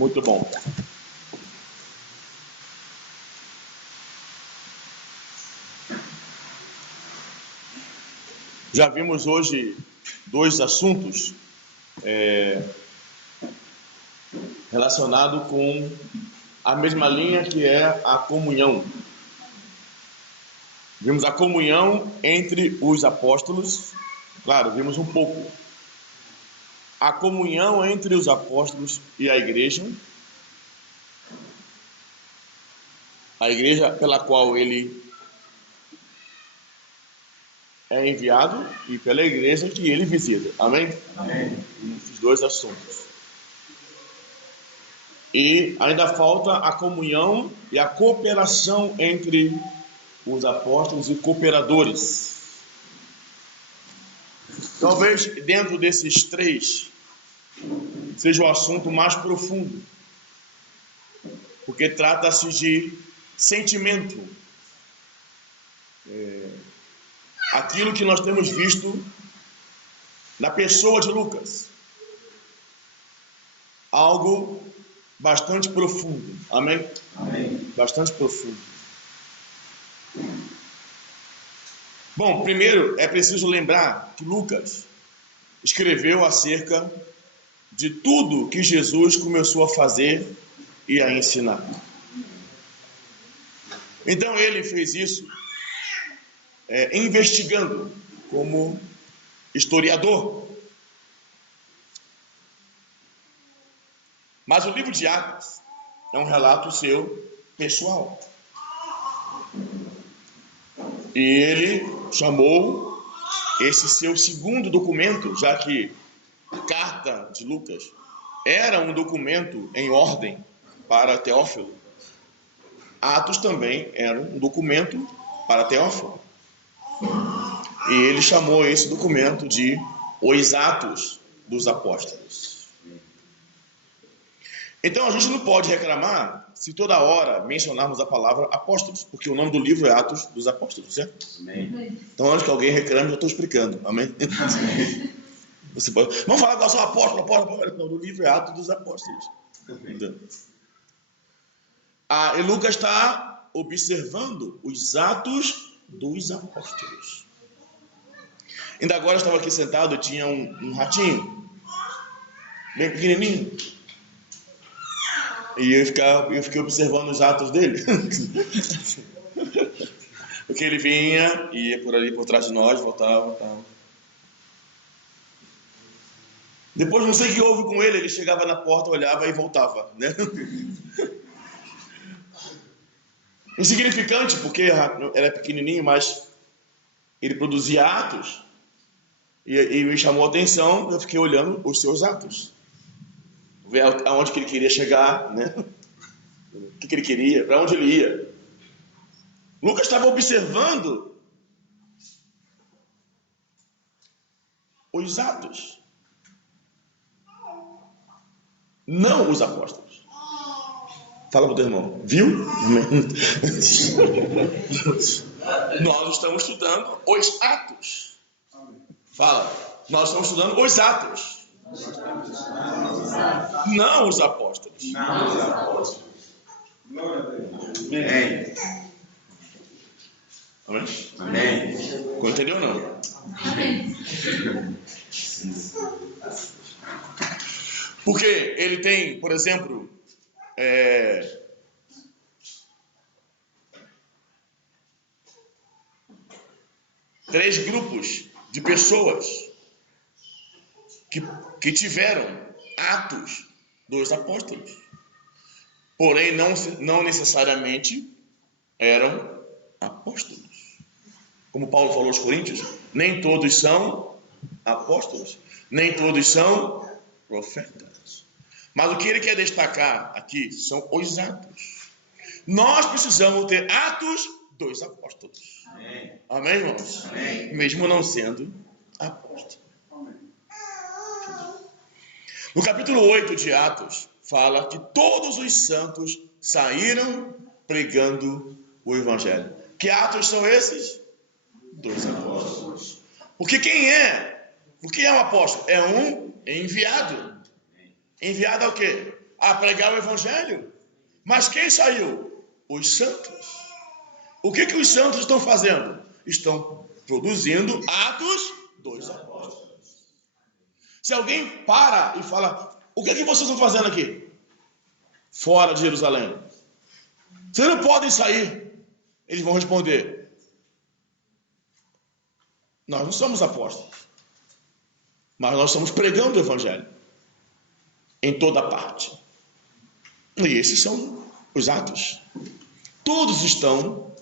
Muito bom. Já vimos hoje dois assuntos relacionados com a mesma linha, que é a comunhão. Vimos a comunhão entre os apóstolos. Claro, vimos um pouco a comunhão entre os apóstolos e a igreja pela qual ele é enviado e pela igreja que ele visita. Amém? Amém. Esses dois assuntos. E ainda falta a comunhão e a cooperação entre os apóstolos e cooperadores. Talvez dentro desses três seja o assunto mais profundo, porque trata-se de sentimento. Aquilo que nós temos visto na pessoa de Lucas. Algo bastante profundo. Amém? Amém. Bastante profundo. Bom, primeiro é preciso lembrar que Lucas escreveu acerca de tudo que Jesus começou a fazer e a ensinar. Então ele fez isso investigando como historiador. Mas o livro de Atos é um relato seu pessoal. E ele chamou esse seu segundo documento, já que a carta de Lucas era um documento em ordem para Teófilo. Atos também era um documento para Teófilo. E ele chamou esse documento de Os Atos dos Apóstolos. Então a gente não pode reclamar se toda hora mencionarmos a palavra apóstolos, porque o nome do livro é Atos dos Apóstolos, certo? Amém. Então antes que alguém reclame, eu estou explicando. Amém? Você pode... Vamos falar agora só apóstolo. Não, o livro é Atos dos Apóstolos. E Lucas está observando os Atos dos Apóstolos. Ainda agora eu estava aqui sentado e tinha um ratinho, bem pequenininho. E eu fiquei observando os atos dele. Porque ele vinha, ia por ali, por trás de nós, voltava. Depois não sei o que houve com ele, ele chegava na porta, olhava e voltava, né? Insignificante, porque era pequenininho, mas ele produzia atos. E me chamou a atenção, eu fiquei olhando os seus atos. Ver aonde que ele queria chegar, né? O que ele queria, para onde ele ia. Lucas estava observando os atos, não os apóstolos. Fala para o teu irmão, viu? Nós estamos estudando os atos. Fala, nós estamos estudando os atos. Não os apóstolos. Amém. Amém? Entendeu ou não? Amém. Porque ele tem, por exemplo, 3 grupos de pessoas que tiveram atos dos apóstolos. Porém, não necessariamente eram apóstolos. Como Paulo falou aos Coríntios, nem todos são apóstolos, nem todos são profetas. Mas o que ele quer destacar aqui são os atos. Nós precisamos ter atos dos apóstolos. Amém. Amém, irmãos? Amém. Mesmo não sendo apóstolo. Amém. No capítulo 8 de Atos, fala que todos os santos saíram pregando o evangelho. Que atos são esses? Dos apóstolos. Porque quem é? O que é um apóstolo? É um enviado. Enviado ao quê? a pregar o evangelho. Mas quem saiu? Os santos. O que os santos estão fazendo? Estão produzindo Atos dos Apóstolos. Se alguém para e fala, o que vocês estão fazendo aqui? Fora de Jerusalém. Vocês não podem sair. Eles vão responder, nós não somos apóstolos, mas nós estamos pregando o evangelho em toda parte. E esses são os atos. Todos estão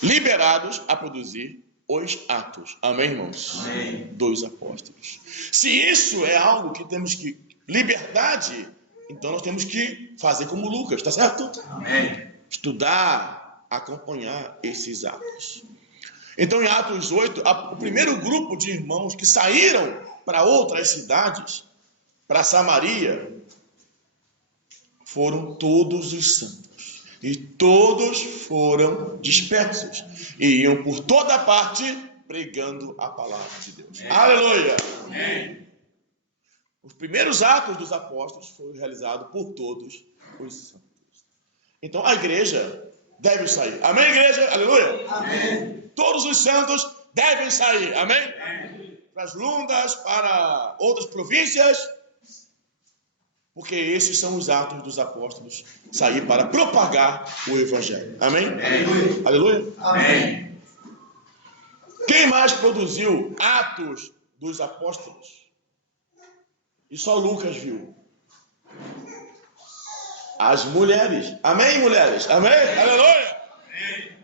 liberados a produzir os atos. Amém, irmãos? Amém. Dos apóstolos. Se isso é algo que temos que... liberdade, então nós temos que fazer como Lucas, tá certo? Amém. Estudar, acompanhar esses atos. Então, em Atos 8, o primeiro grupo de irmãos que saíram para outras cidades, para Samaria, foram todos os santos. E todos foram dispersos. E iam por toda parte pregando a palavra de Deus. Amém. Aleluia! Amém. Os primeiros atos dos apóstolos foram realizados por todos os santos. Então, a igreja deve sair. Amém, igreja? Aleluia! Amém. Todos os santos devem sair. Amém? Amém. Para as lundas, para outras províncias. Porque esses são os atos dos apóstolos. Sair para propagar o evangelho. Amém? Amém. Aleluia? Amém. Quem mais produziu atos dos apóstolos? E só Lucas viu. As mulheres. Amém, mulheres? Amém? Aleluia! Amém.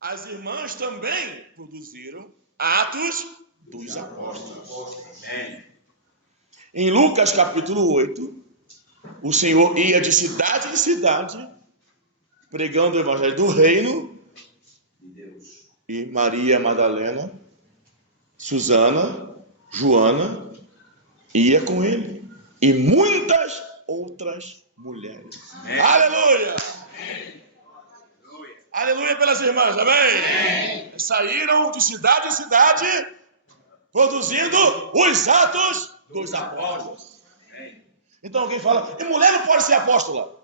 As irmãs também produziram atos dos apóstolos. Amém. Em Lucas capítulo 8, o Senhor ia de cidade em cidade, pregando o evangelho do reino, de Deus. E Maria Madalena, Susana, Joana, ia com ele. E muitas outras mulheres. Amém. Aleluia! Amém. Aleluia pelas irmãs, amém? Amém? Saíram de cidade em cidade, produzindo os atos dos apóstolos. Amém. Então alguém fala, e mulher não pode ser apóstola?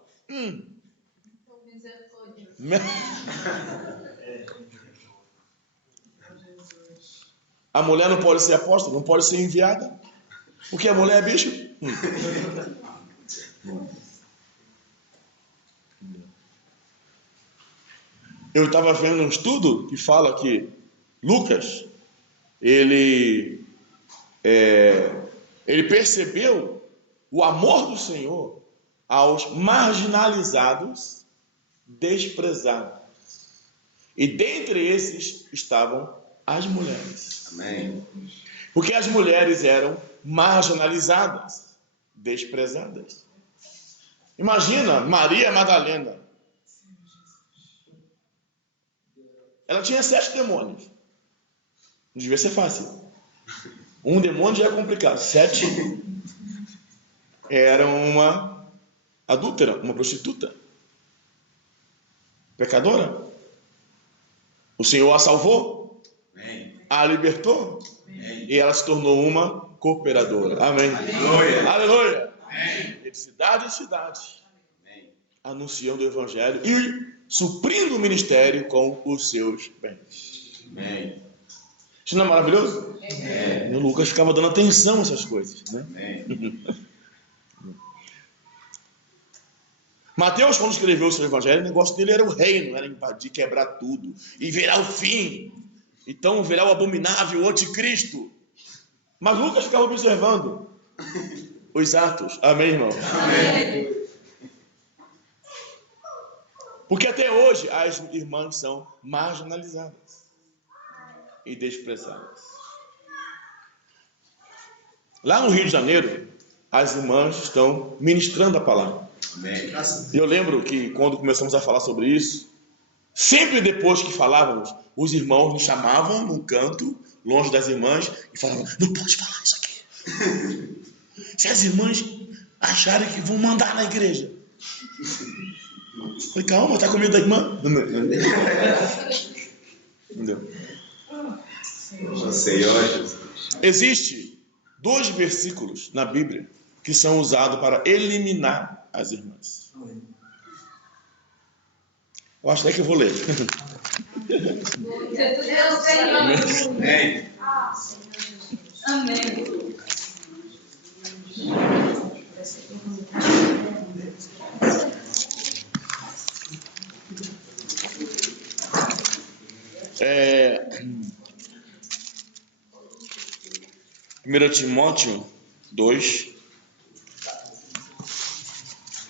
A mulher não pode ser apóstola, não pode ser enviada, porque a mulher é bicho. Eu estava vendo um estudo que fala que Lucas, ele percebeu o amor do Senhor aos marginalizados, desprezados. E dentre esses estavam as mulheres. Amém. Porque as mulheres eram marginalizadas, desprezadas. Imagina Maria Madalena. Ela tinha 7 demônios. Não devia ser fácil. Um demônio já é complicado. 7 era uma adúltera, uma prostituta, pecadora. O Senhor a salvou, amém, a libertou, amém, e ela se tornou uma cooperadora. Amém. Aleluia. Aleluia. Amém. De cidade em cidade, amém, anunciando o evangelho e suprindo o ministério com os seus bens. Amém. Isso não é maravilhoso? É. E o Lucas ficava dando atenção a essas coisas, né? Mateus, quando escreveu o seu evangelho, o negócio dele era o reino, era invadir, quebrar tudo e virar o fim. Então, virar o abominável, o anticristo. Mas Lucas ficava observando os atos. Amém, irmão? Amém. Porque até hoje as irmãs são marginalizadas e desprezadas. Lá no Rio de Janeiro, as irmãs estão ministrando a palavra. Amém. Eu lembro que quando começamos a falar sobre isso, sempre depois que falávamos, os irmãos nos chamavam num canto, longe das irmãs, e falavam, não pode falar isso aqui. Se as irmãs acharem que vão mandar na igreja. Eu falei, calma, tá com medo da irmã? Entendeu? Já sei, ó Jesus. Existe 2 versículos na Bíblia que são usados para eliminar as irmãs. Eu acho até que eu vou ler. Amém. Amém. Primeiro Timóteo 2.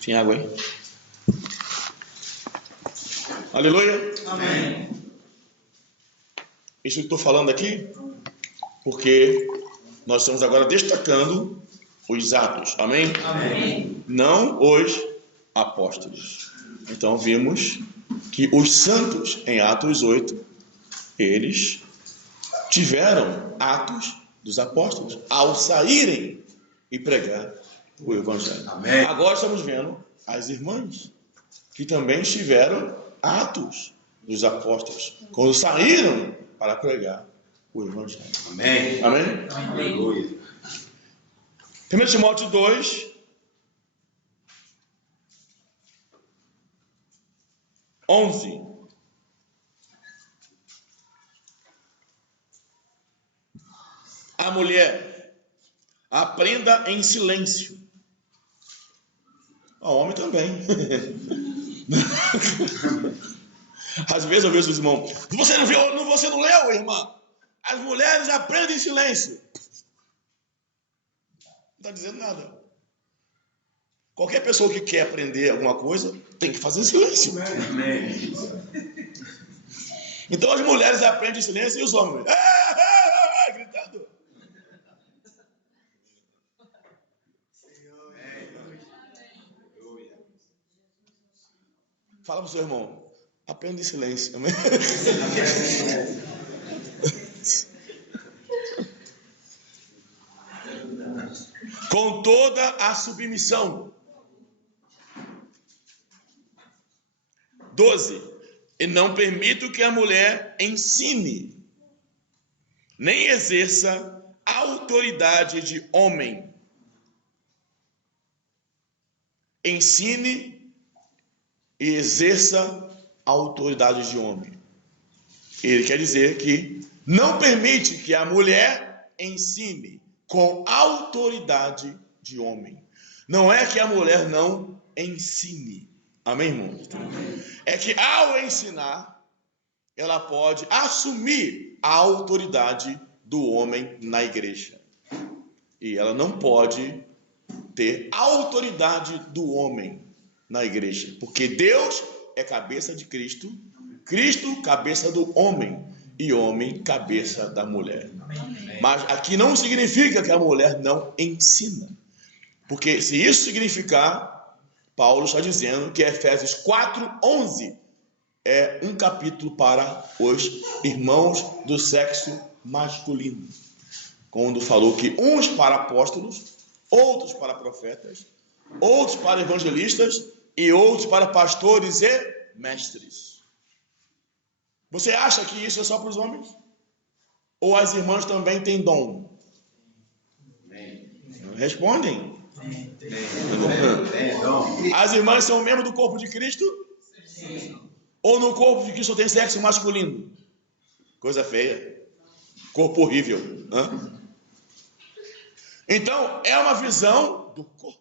Tem água aí? Aleluia. Amém. Isso que estou falando aqui, porque nós estamos agora destacando os atos. Amém? Amém. Não os apóstolos. Então vimos que os santos em Atos 8, eles tiveram atos dos apóstolos ao saírem e pregar o evangelho. Amém. Agora estamos vendo as irmãs que também tiveram atos dos apóstolos quando saíram para pregar o evangelho. Amém. Amém? Aleluia. 1 Timóteo 2, 11. A mulher aprenda em silêncio. O homem também. Às vezes eu vejo os irmãos. Você não viu, você não leu, irmã? As mulheres aprendem em silêncio. Não está dizendo nada. Qualquer pessoa que quer aprender alguma coisa tem que fazer silêncio. Amém. Então as mulheres aprendem em silêncio e os homens gritando. Fala para o seu irmão, aprenda em silêncio. Amém? Com toda a submissão. 12. E não permito que a mulher ensine, nem exerça autoridade de homem. Ensine e exerça a autoridade de homem. Ele quer dizer que não permite que a mulher ensine com autoridade de homem. Não é que a mulher não ensine. Amém, irmão? É que ao ensinar, ela pode assumir a autoridade do homem na igreja. E ela não pode ter autoridade do homem na igreja, porque Deus é cabeça de Cristo, Cristo cabeça do homem e homem cabeça da mulher. Mas aqui não significa que a mulher não ensina, porque se isso significar, Paulo está dizendo que Efésios 4:11 é um capítulo para os irmãos do sexo masculino, quando falou que uns para apóstolos, outros para profetas, outros para evangelistas e outros para pastores e mestres. Você acha que isso é só para os homens? Ou as irmãs também têm dom? Respondem. As irmãs são membros do corpo de Cristo? Sim. Ou no corpo de Cristo tem sexo masculino? Coisa feia. Corpo horrível. Então, é uma visão do corpo.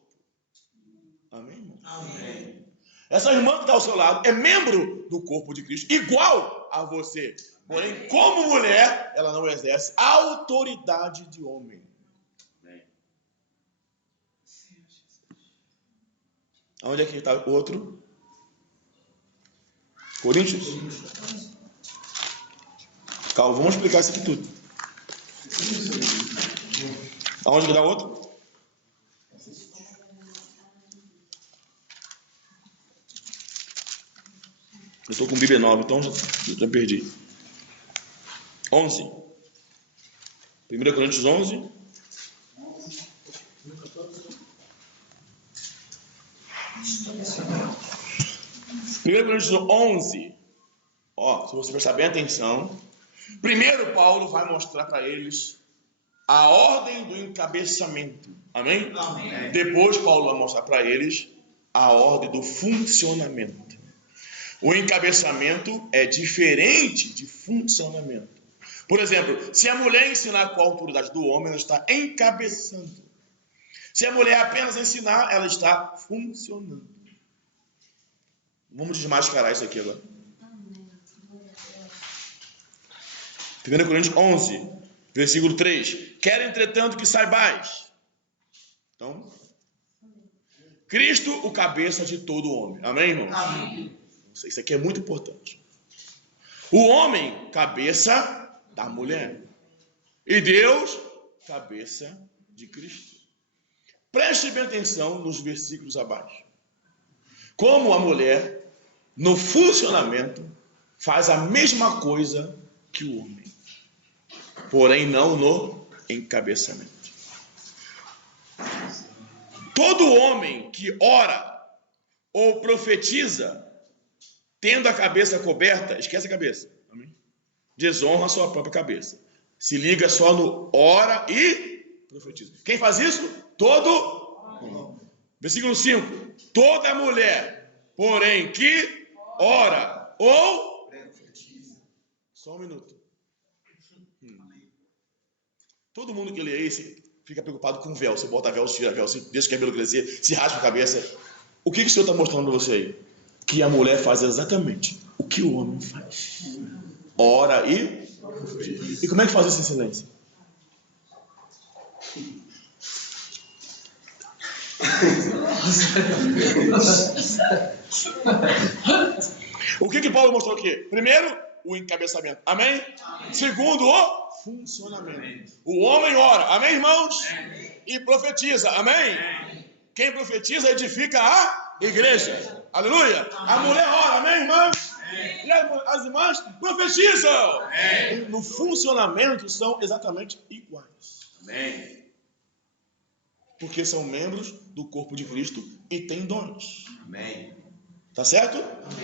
Amém, irmão? Amém. Essa irmã que está ao seu lado é membro do corpo de Cristo, igual a você. Porém, como mulher, ela não exerce autoridade de homem. Onde é que está o outro? Coríntios? Calma, vamos explicar isso aqui tudo. Aonde que dá o outro? Eu estou com Bíblia nova, então já perdi. 11. 1 Coríntios 11. Primeiro Coríntios 11. Se você prestar bem atenção, primeiro Paulo vai mostrar para eles a ordem do encabeçamento. Amém? Amém. Depois Paulo vai mostrar para eles a ordem do funcionamento. O encabeçamento é diferente de funcionamento. Por exemplo, se a mulher ensinar com a autoridade do homem, ela está encabeçando. Se a mulher apenas ensinar, ela está funcionando. Vamos desmascarar isso aqui agora. 1 Coríntios 11, versículo 3. Quero, entretanto, que saibais. Então, Cristo, o cabeça de todo homem. Amém, irmãos? Amém. Isso aqui é muito importante. O homem, cabeça da mulher. E Deus, cabeça de Cristo. Preste bem atenção nos versículos abaixo. Como a mulher, no funcionamento, faz a mesma coisa que o homem. Porém, não no encabeçamento. Todo homem que ora ou profetiza, tendo a cabeça coberta, esquece a cabeça. Amém? Desonra a sua própria cabeça. Se liga só no ora e profetiza. Quem faz isso? Todo homem. Versículo 5. Toda mulher, porém, que ora ou profetiza. Só um minuto. Todo mundo que lê esse fica preocupado com véu. Você bota véu, tira véu, deixa o cabelo crescer, se raspa a cabeça. O que o Senhor está mostrando para você aí? Que a mulher faz exatamente o que o homem faz. Ora e... E como é que faz isso em silêncio? O que Paulo mostrou aqui? Primeiro, o encabeçamento. Amém? Segundo, o funcionamento. O homem ora. Amém, irmãos? E profetiza. Amém? Quem profetiza edifica a igreja. Aleluia. A mulher ora. Amém, irmãos? E as irmãs profetizam. No funcionamento são exatamente iguais. Amém. Porque são membros do corpo de Cristo e têm dons. Amém. Tá certo?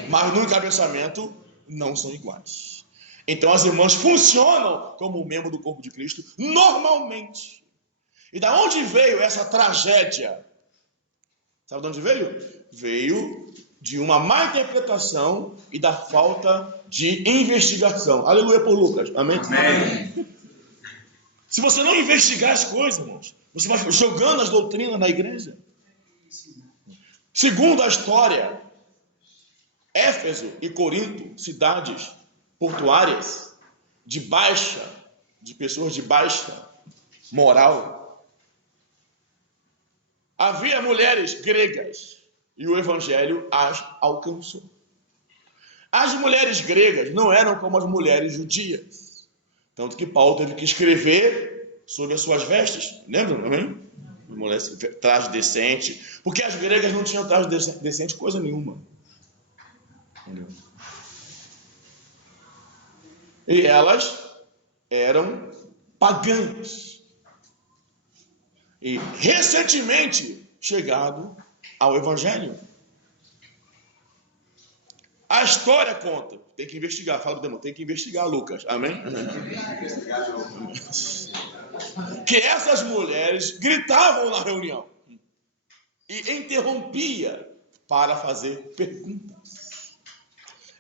Mas no encabeçamento não são iguais. Então as irmãs funcionam como membro do corpo de Cristo normalmente. E da onde veio essa tragédia? Sabe de onde veio? Veio de uma má interpretação e da falta de investigação. Aleluia por Lucas. Amém? Amém. Se você não investigar as coisas, irmãos, você vai jogando as doutrinas na igreja. Segundo a história, Éfeso e Corinto, cidades portuárias de pessoas de baixa moral. Havia mulheres gregas e o evangelho as alcançou. As mulheres gregas não eram como as mulheres judias. Tanto que Paulo teve que escrever sobre as suas vestes. Lembram, amém? Traje decente. Porque as gregas não tinham traje decente coisa nenhuma. Entendeu? E elas eram pagãs. E recentemente chegado ao evangelho. A história conta. Tem que investigar. Fala pro demônio. Tem que investigar, Lucas. Amém? Que essas mulheres gritavam na reunião. E interrompia para fazer perguntas.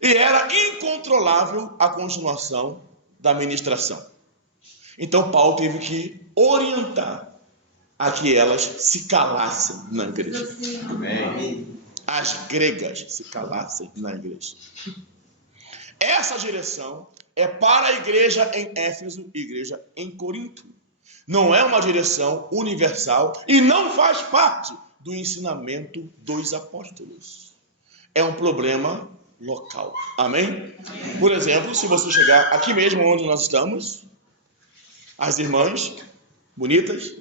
E era incontrolável a continuação da ministração. Então Paulo teve que orientar a que elas se calassem na igreja. Amém. As gregas se calassem na igreja. Essa direção é para a igreja em Éfeso e igreja em Corinto. Não é uma direção universal e não faz parte do ensinamento dos apóstolos. É um problema local. Amém? Por exemplo, se você chegar aqui mesmo onde nós estamos, as irmãs bonitas,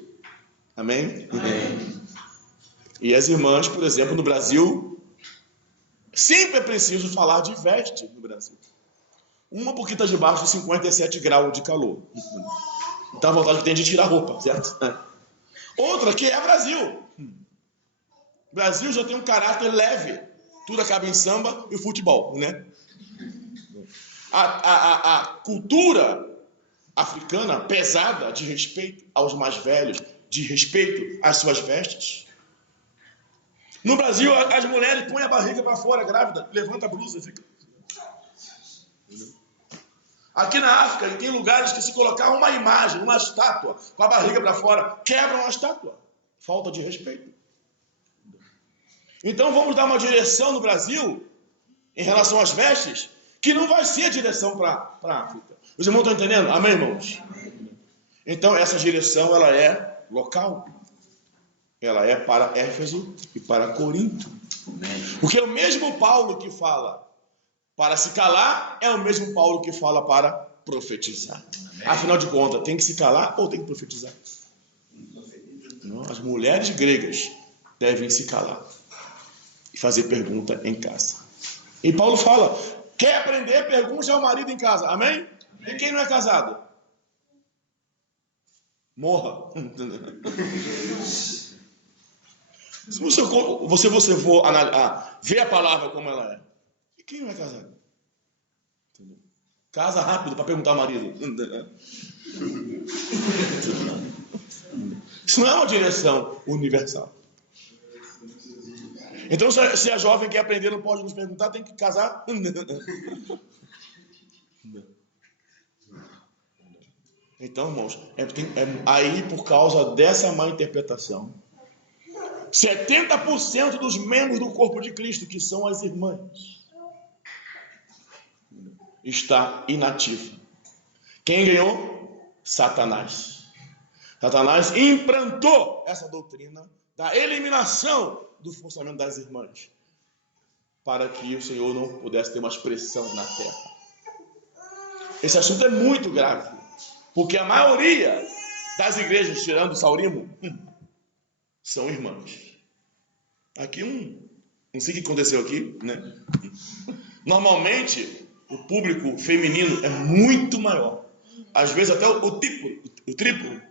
amém? Amém. E as irmãs, por exemplo, no Brasil, sempre é preciso falar de veste no Brasil. Uma porque está debaixo de 57 graus de calor. Então a vontade que tem de tirar a roupa, certo? Outra que é Brasil. O Brasil já tem um caráter leve. Tudo acaba em samba e futebol, né? A cultura, africana pesada de respeito aos mais velhos, de respeito às suas vestes. No Brasil, as mulheres põem a barriga para fora, grávida, levanta a blusa e fica. Aqui na África, tem lugares que se colocar uma imagem, uma estátua, com a barriga para fora, quebram a estátua. Falta de respeito. Então vamos dar uma direção no Brasil, em relação às vestes, que não vai ser a direção para a África. Os irmãos estão entendendo? Amém, irmãos? Então essa direção, ela é local. Ela é para Éfeso e para Corinto. Porque é o mesmo Paulo que fala para se calar, é o mesmo Paulo que fala para profetizar. Afinal de contas, tem que se calar ou tem que profetizar? Não, as mulheres gregas devem se calar e fazer pergunta em casa. E Paulo fala, quer aprender? Pergunte ao marido em casa. Amém? E quem não é casado? Morra. Se você for ver a palavra como ela é. E quem não é casado? Entendeu? Casa rápido para perguntar ao marido. Isso não é uma direção universal. Então, se a jovem quer aprender, não pode nos perguntar, tem que casar. Então, irmãos, aí por causa dessa má interpretação, 70% dos membros do corpo de Cristo, que são as irmãs, está inativa. Quem ganhou? Satanás. Satanás implantou essa doutrina da eliminação do funcionamento das irmãs, para que o Senhor não pudesse ter uma expressão na terra. Esse assunto é muito grave, porque a maioria das igrejas, tirando o Saurimo, são irmãs. Aqui não sei o que aconteceu aqui, né? Normalmente o público feminino é muito maior. Às vezes até o triplo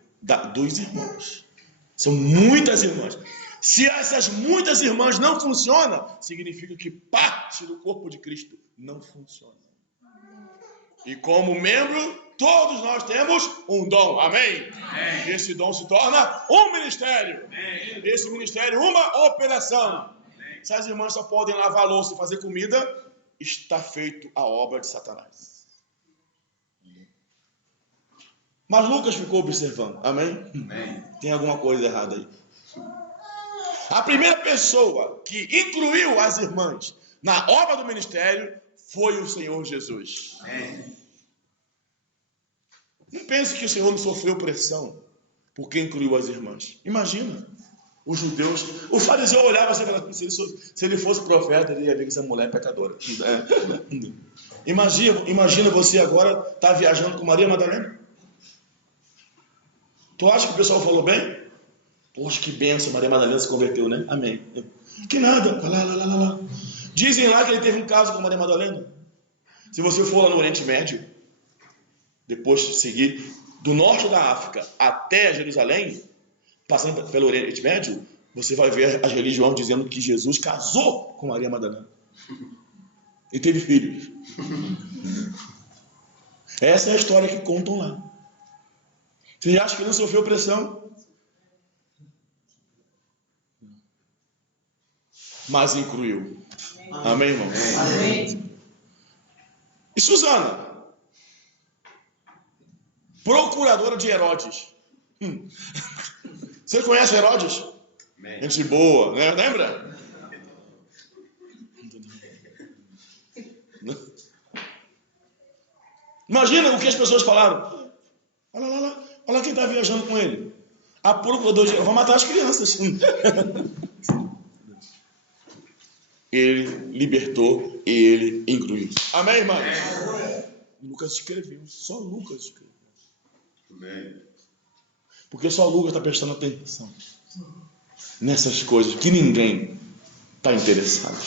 dos irmãos. São muitas irmãs. Se essas muitas irmãs não funcionam, significa que parte do corpo de Cristo não funciona. E como membro, todos nós temos um dom. Amém? Amém. Esse dom se torna um ministério. Amém. Esse ministério, uma operação. Amém. Se as irmãs só podem lavar a louça e fazer comida, está feito a obra de Satanás. Mas Lucas ficou observando. Amém? Amém. Tem alguma coisa errada aí. A primeira pessoa que incluiu as irmãs na obra do ministério foi o Senhor Jesus. Amém. Não pense que o Senhor não sofreu pressão porque incluiu as irmãs. Imagina, os judeus, o fariseu olhava assim, se ele fosse profeta, ele ia ver que essa mulher é pecadora. Imagina você agora estar viajando com Maria Madalena. Tu acha que o pessoal falou bem? Poxa, que bênção, Maria Madalena se converteu, né? Amém. Que nada, lá. Dizem lá que ele teve um caso com Maria Madalena. Se você for lá no Oriente Médio, depois de seguir do norte da África até Jerusalém, passando pelo Oriente Médio, você vai ver as religiões dizendo que Jesus casou com Maria Madalena e teve filhos. Essa é a história que contam lá. Você acha que não sofreu pressão? Mas incluiu. Amém, irmão? Amém. E Susana, procuradora de Herodes. Você conhece Herodes? Gente boa, né? Lembra? Imagina o que as pessoas falaram. Olha quem está viajando com ele. A procuradora de Herodes vai matar as crianças. Ele libertou e ele incluiu. Amém, irmãos? Lucas escreveu. Só Lucas escreveu. Amém. Porque só Lucas está prestando atenção nessas coisas que ninguém está interessado.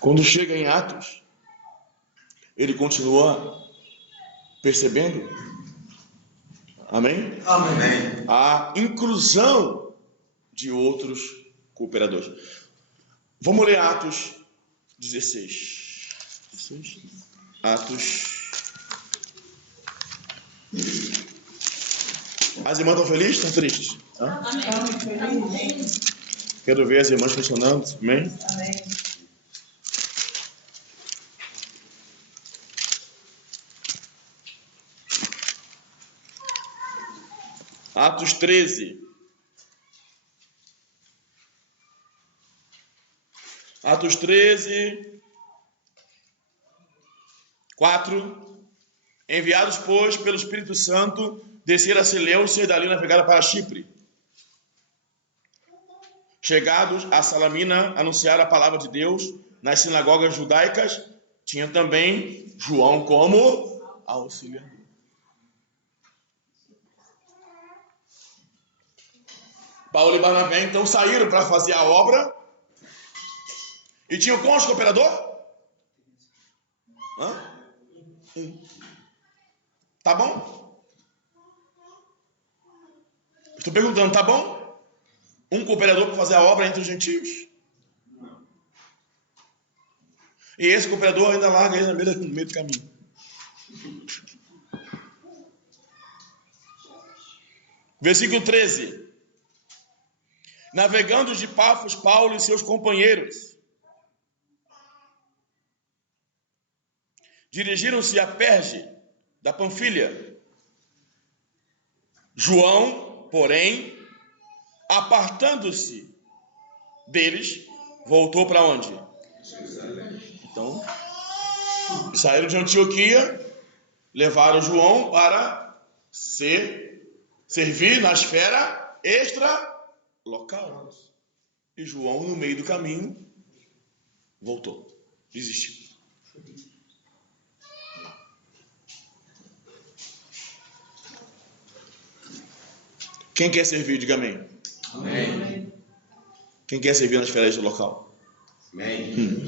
Quando chega em Atos, ele continua percebendo, amém? Amém. A inclusão de outros cooperadores. Vamos ler Atos 16. Atos. As irmãs estão felizes? Estão tristes? Hã? Amém. Quero ver as irmãs funcionando. Amém? Amém. Atos 13. Atos 13, 4. Enviados, pois, pelo Espírito Santo, desceram a Seleucia e dali navegaram para Chipre. Chegados a Salamina, anunciaram a palavra de Deus nas sinagogas judaicas. Tinha também João como auxiliador. Paulo e Barnabé então saíram para fazer a obra. E tinham quantos cooperadores? Tá bom? Estou perguntando, tá bom? Um cooperador para fazer a obra entre os gentios? E esse cooperador ainda larga ele no meio do caminho. Versículo 13. Navegando de Pafos, Paulo e seus companheiros dirigiram-se a Perge, da Panfilha. João, porém, apartando-se deles, voltou para onde? Então, saíram de Antioquia, levaram João para servir na esfera extra-local. E João, no meio do caminho, voltou, desistiu. Quem quer servir, diga amém. Amém. Quem quer servir na esfera extra-local? Amém.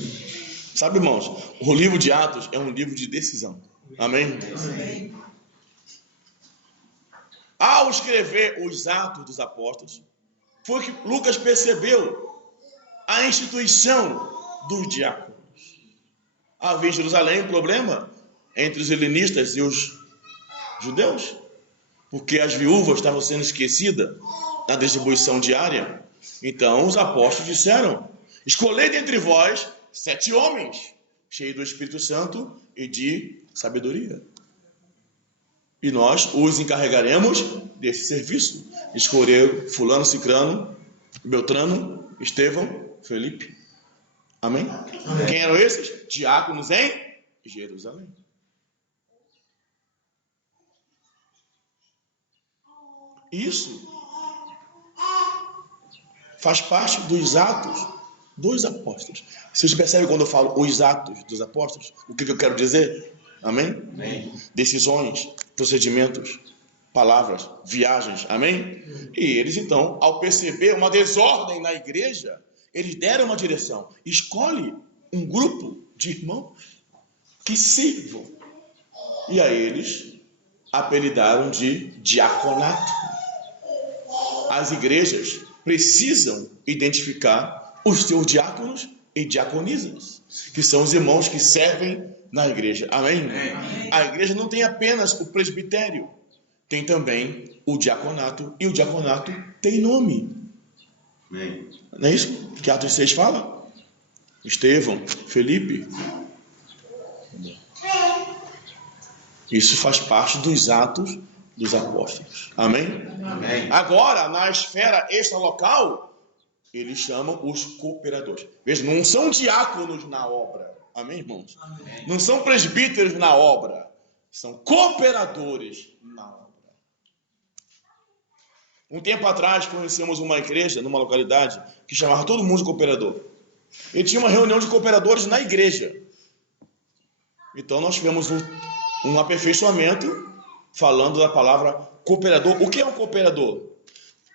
Sabe, irmãos, o livro de Atos é um livro de decisão. Amém? Amém. Ao escrever os Atos dos Apóstolos, foi que Lucas percebeu a instituição dos diáconos. Havia em Jerusalém um problema entre os helenistas e os judeus, porque as viúvas estavam sendo esquecidas na distribuição diária. Então os apóstolos disseram: escolhei dentre vós 7 homens, cheios do Espírito Santo e de sabedoria. E nós os encarregaremos desse serviço. Escolher fulano, cicrano, Beltrano, Estevão, Felipe. Amém? Amém. Quem eram esses? Diáconos em Jerusalém. Isso faz parte dos Atos dos Apóstolos. Vocês percebem quando eu falo os Atos dos Apóstolos? O que eu quero dizer? Amém? Amém. Decisões, procedimentos, palavras, viagens. Amém? E eles então, ao perceber uma desordem na igreja, eles deram uma direção. Escolhe um grupo de irmãos que sirvam. E a eles apelidaram de diaconato. As igrejas precisam identificar os seus diáconos e diaconisas, que são os irmãos que servem na igreja. Amém? Amém. A igreja não tem apenas o presbitério, tem também o diaconato, e o diaconato tem nome. Amém. Não é isso que Atos 6 fala? Estevão, Felipe. Isso faz parte dos Atos dos Apóstolos. Amém? Amém. Agora, na esfera extralocal, eles chamam os cooperadores. Veja, não são diáconos na obra. Amém, irmãos? Amém. Não são presbíteros na obra. São cooperadores na obra. Um tempo atrás, conhecemos uma igreja, numa localidade, que chamava todo mundo de cooperador. E tinha uma reunião de cooperadores na igreja. Então, nós tivemos um aperfeiçoamento falando da palavra cooperador. O que é um cooperador?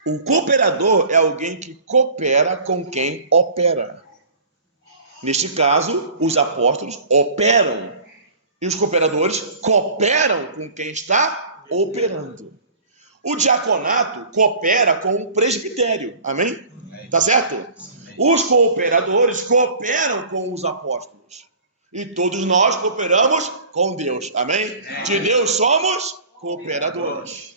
O cooperador é alguém que coopera com quem opera. Neste caso, os apóstolos operam e os cooperadores cooperam com quem está operando. O diaconato coopera com o presbitério. Amém? Tá certo? Os cooperadores cooperam com os apóstolos. E todos nós cooperamos com Deus. Amém? De Deus somos cooperadores.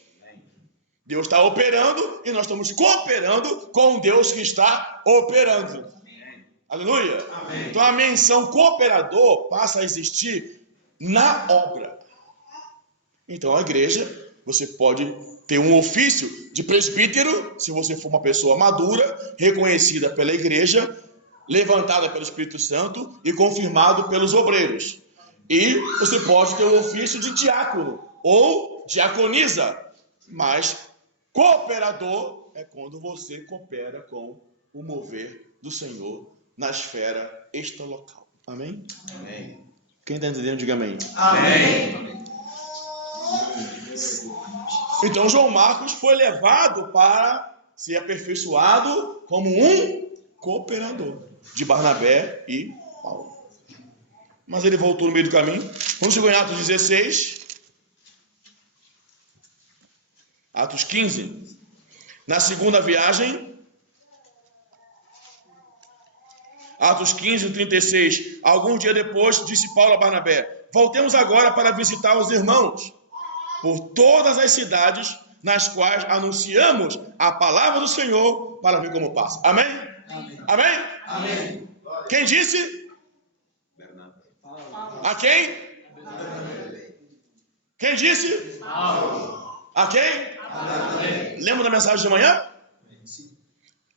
Deus está operando e nós estamos cooperando com o Deus que está operando. Aleluia. Então a menção cooperador passa a existir na obra. Então a igreja, você pode ter um ofício de presbítero, se você for uma pessoa madura, reconhecida pela igreja, levantada pelo Espírito Santo e confirmado pelos obreiros. E você pode ter o ofício de diácono ou diaconisa, mas cooperador é quando você coopera com o mover do Senhor na esfera extralocal. Amém? Amém. Quem está entendendo, diga amém. Amém. Então João Marcos foi levado para ser aperfeiçoado como um cooperador de Barnabé e Paulo. Mas ele voltou no meio do caminho. Vamos chegar em Atos 16. Atos 15. Na segunda viagem. Atos 15, 36. Alguns dias depois, disse Paulo a Barnabé: voltemos agora para visitar os irmãos por todas as cidades nas quais anunciamos a palavra do Senhor, para ver como passa. Amém? Amém. Amém? Amém. Quem disse? A quem? Quem disse? A quem? Lembra da mensagem de manhã?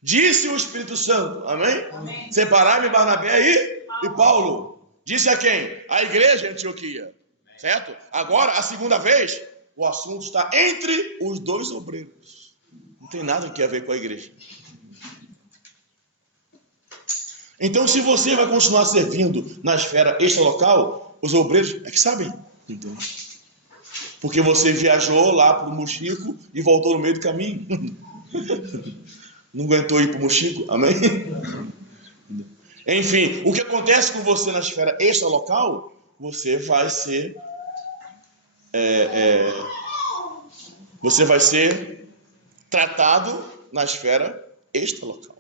Disse o Espírito Santo. Amém? Separai-me Barnabé e Paulo. Disse a quem? A igreja de Antioquia. Certo? Agora, a segunda vez, o assunto está entre os dois obreiros. Não tem nada a ver com a igreja. Então, se você vai continuar servindo na esfera extralocal, os obreiros é que sabem. Então, porque você viajou lá para o Mochico e voltou no meio do caminho. Não aguentou ir para o Mochico? Amém? Enfim, o que acontece com você na esfera extralocal, você vai ser... você vai ser tratado na esfera extralocal.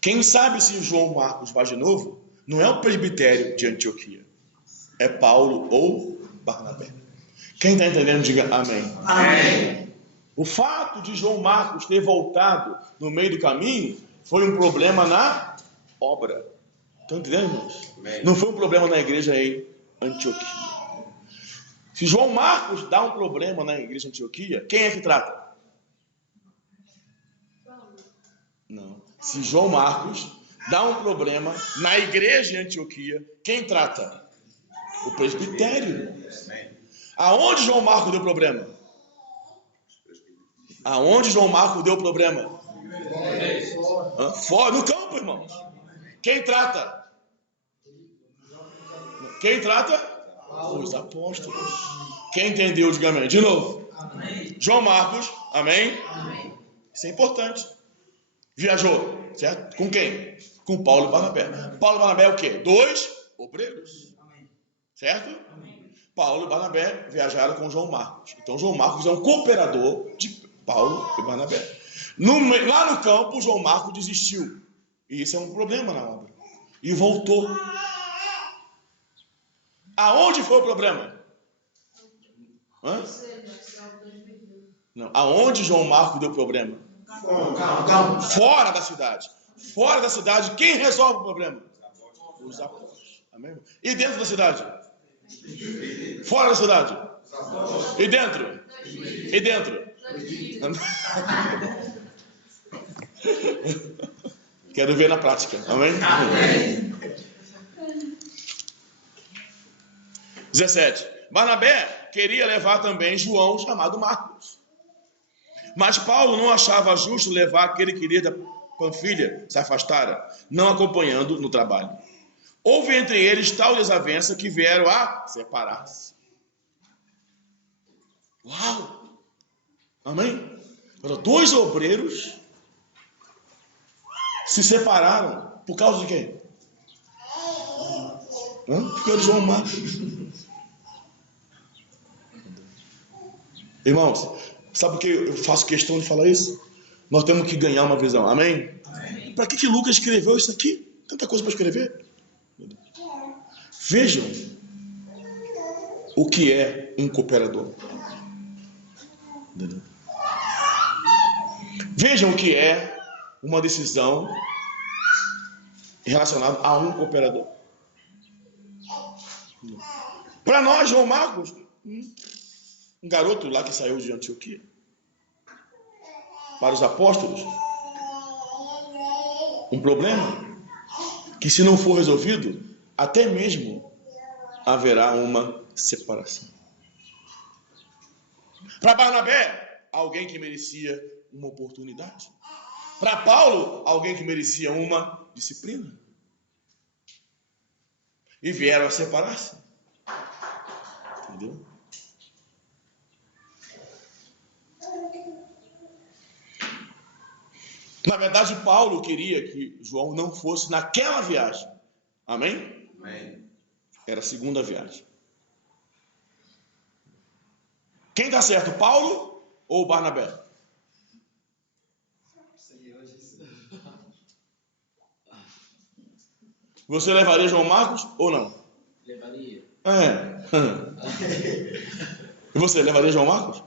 Quem sabe se João Marcos vai de novo, não é o presbitério de Antioquia, é Paulo ou Barnabé. Quem está entendendo, diga amém. Amém. O fato de João Marcos ter voltado no meio do caminho foi um problema na obra. Estão entendendo, irmãos? Não foi um problema na igreja em Antioquia. Se João Marcos dá um problema na igreja de Antioquia, quem é que trata? Não. Se João Marcos dá um problema na igreja de Antioquia, quem trata? O presbitério. Aonde João Marcos deu problema? Aonde João Marcos deu problema? Fora, no campo, irmãos. Quem trata? Quem trata? Os apóstolos. Quem entendeu, diga amém. De novo. Amém. João Marcos, amém? Amém. Isso é importante. Viajou, certo? Com quem? Com Paulo e Barnabé. Paulo e Barnabé é o quê? Dois obreiros. Certo? Paulo e Barnabé viajaram com João Marcos. Então João Marcos é um cooperador de Paulo e Barnabé. Lá no campo, João Marcos desistiu. E isso é um problema na obra. E voltou. Aonde foi o problema? Hã? Não. Aonde João Marcos deu problema? Fora da cidade. Fora da cidade, quem resolve o problema? Os apóstolos. Amém? E dentro da cidade? Fora da cidade? E dentro? E dentro? Quero ver na prática. Amém? 17. Barnabé queria levar também João, chamado Marcos. Mas Paulo não achava justo levar aquele que iria da Panfilha se afastara, não acompanhando no trabalho. Houve entre eles tal desavença que vieram a separar-se. Uau! Amém? Agora, dois obreiros se separaram por causa de quem? Por causa de João Marcos. Irmãos, sabe por que eu faço questão de falar isso? Nós temos que ganhar uma visão. Amém? Para que Lucas escreveu isso aqui? Tanta coisa para escrever. Vejam o que é um cooperador. Entendeu? Vejam o que é uma decisão relacionada a um cooperador. Para nós, João Marcos, um garoto lá que saiu de Antioquia. Para os apóstolos, um problema que, se não for resolvido, até mesmo haverá uma separação. Para Barnabé, alguém que merecia uma oportunidade. Para Paulo, alguém que merecia uma disciplina. E vieram a separar-se. Entendeu? Na verdade, Paulo queria que João não fosse naquela viagem. Amém? Amém. Era a segunda viagem. Quem está certo, Paulo ou Barnabé? Você levaria João Marcos ou não? Levaria. E você levaria João Marcos?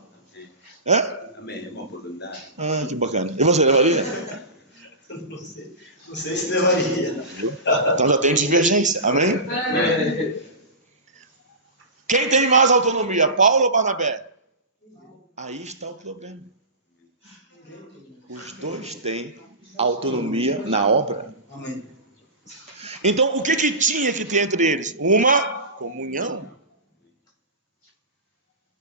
É? Amém. É uma oportunidade. Que bacana. E você levaria? Não sei se levaria. Então já tem divergência. Amém? Amém. Quem tem mais autonomia, Paulo ou Barnabé? Aí está o problema. Os dois têm autonomia na obra. Amém. Então, o que tinha que ter entre eles? Uma comunhão.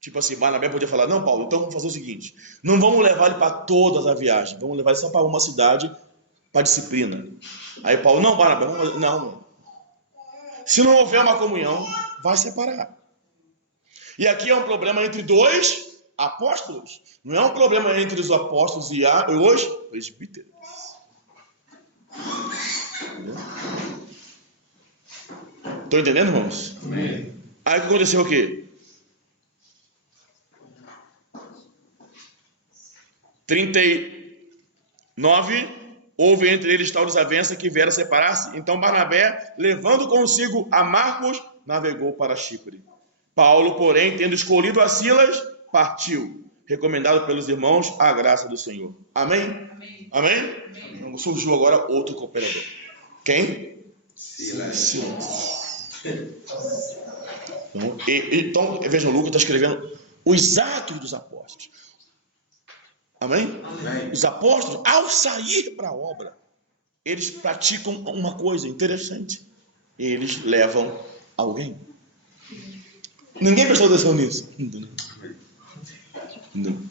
Tipo assim, Barnabé podia falar, não, Paulo, então vamos fazer o seguinte, não vamos levar ele para todas as viagens, vamos levar ele só para uma cidade, para disciplina. Aí Paulo, não, Barnabé, vamos fazer... Não. Se não houver uma comunhão, vai separar. E aqui é um problema entre dois apóstolos. Não é um problema entre os apóstolos e os presbíteros. Estão entendendo, irmãos? Amém. Aí o que aconteceu o quê? 39, houve entre eles tal desavença que vieram separar-se. Então Barnabé, levando consigo a Marcos, navegou para Chipre. Paulo, porém, tendo escolhido a Silas, partiu, recomendado pelos irmãos a graça do Senhor. Amém? Amém. Amém? Amém. Então, surgiu agora outro cooperador. Quem? Silas. Então, vejam, Lucas está escrevendo os Atos dos Apóstolos. Amém? Amém. Os apóstolos, ao sair para a obra, eles praticam uma coisa interessante. Eles levam alguém. Ninguém prestou atenção nisso. Não.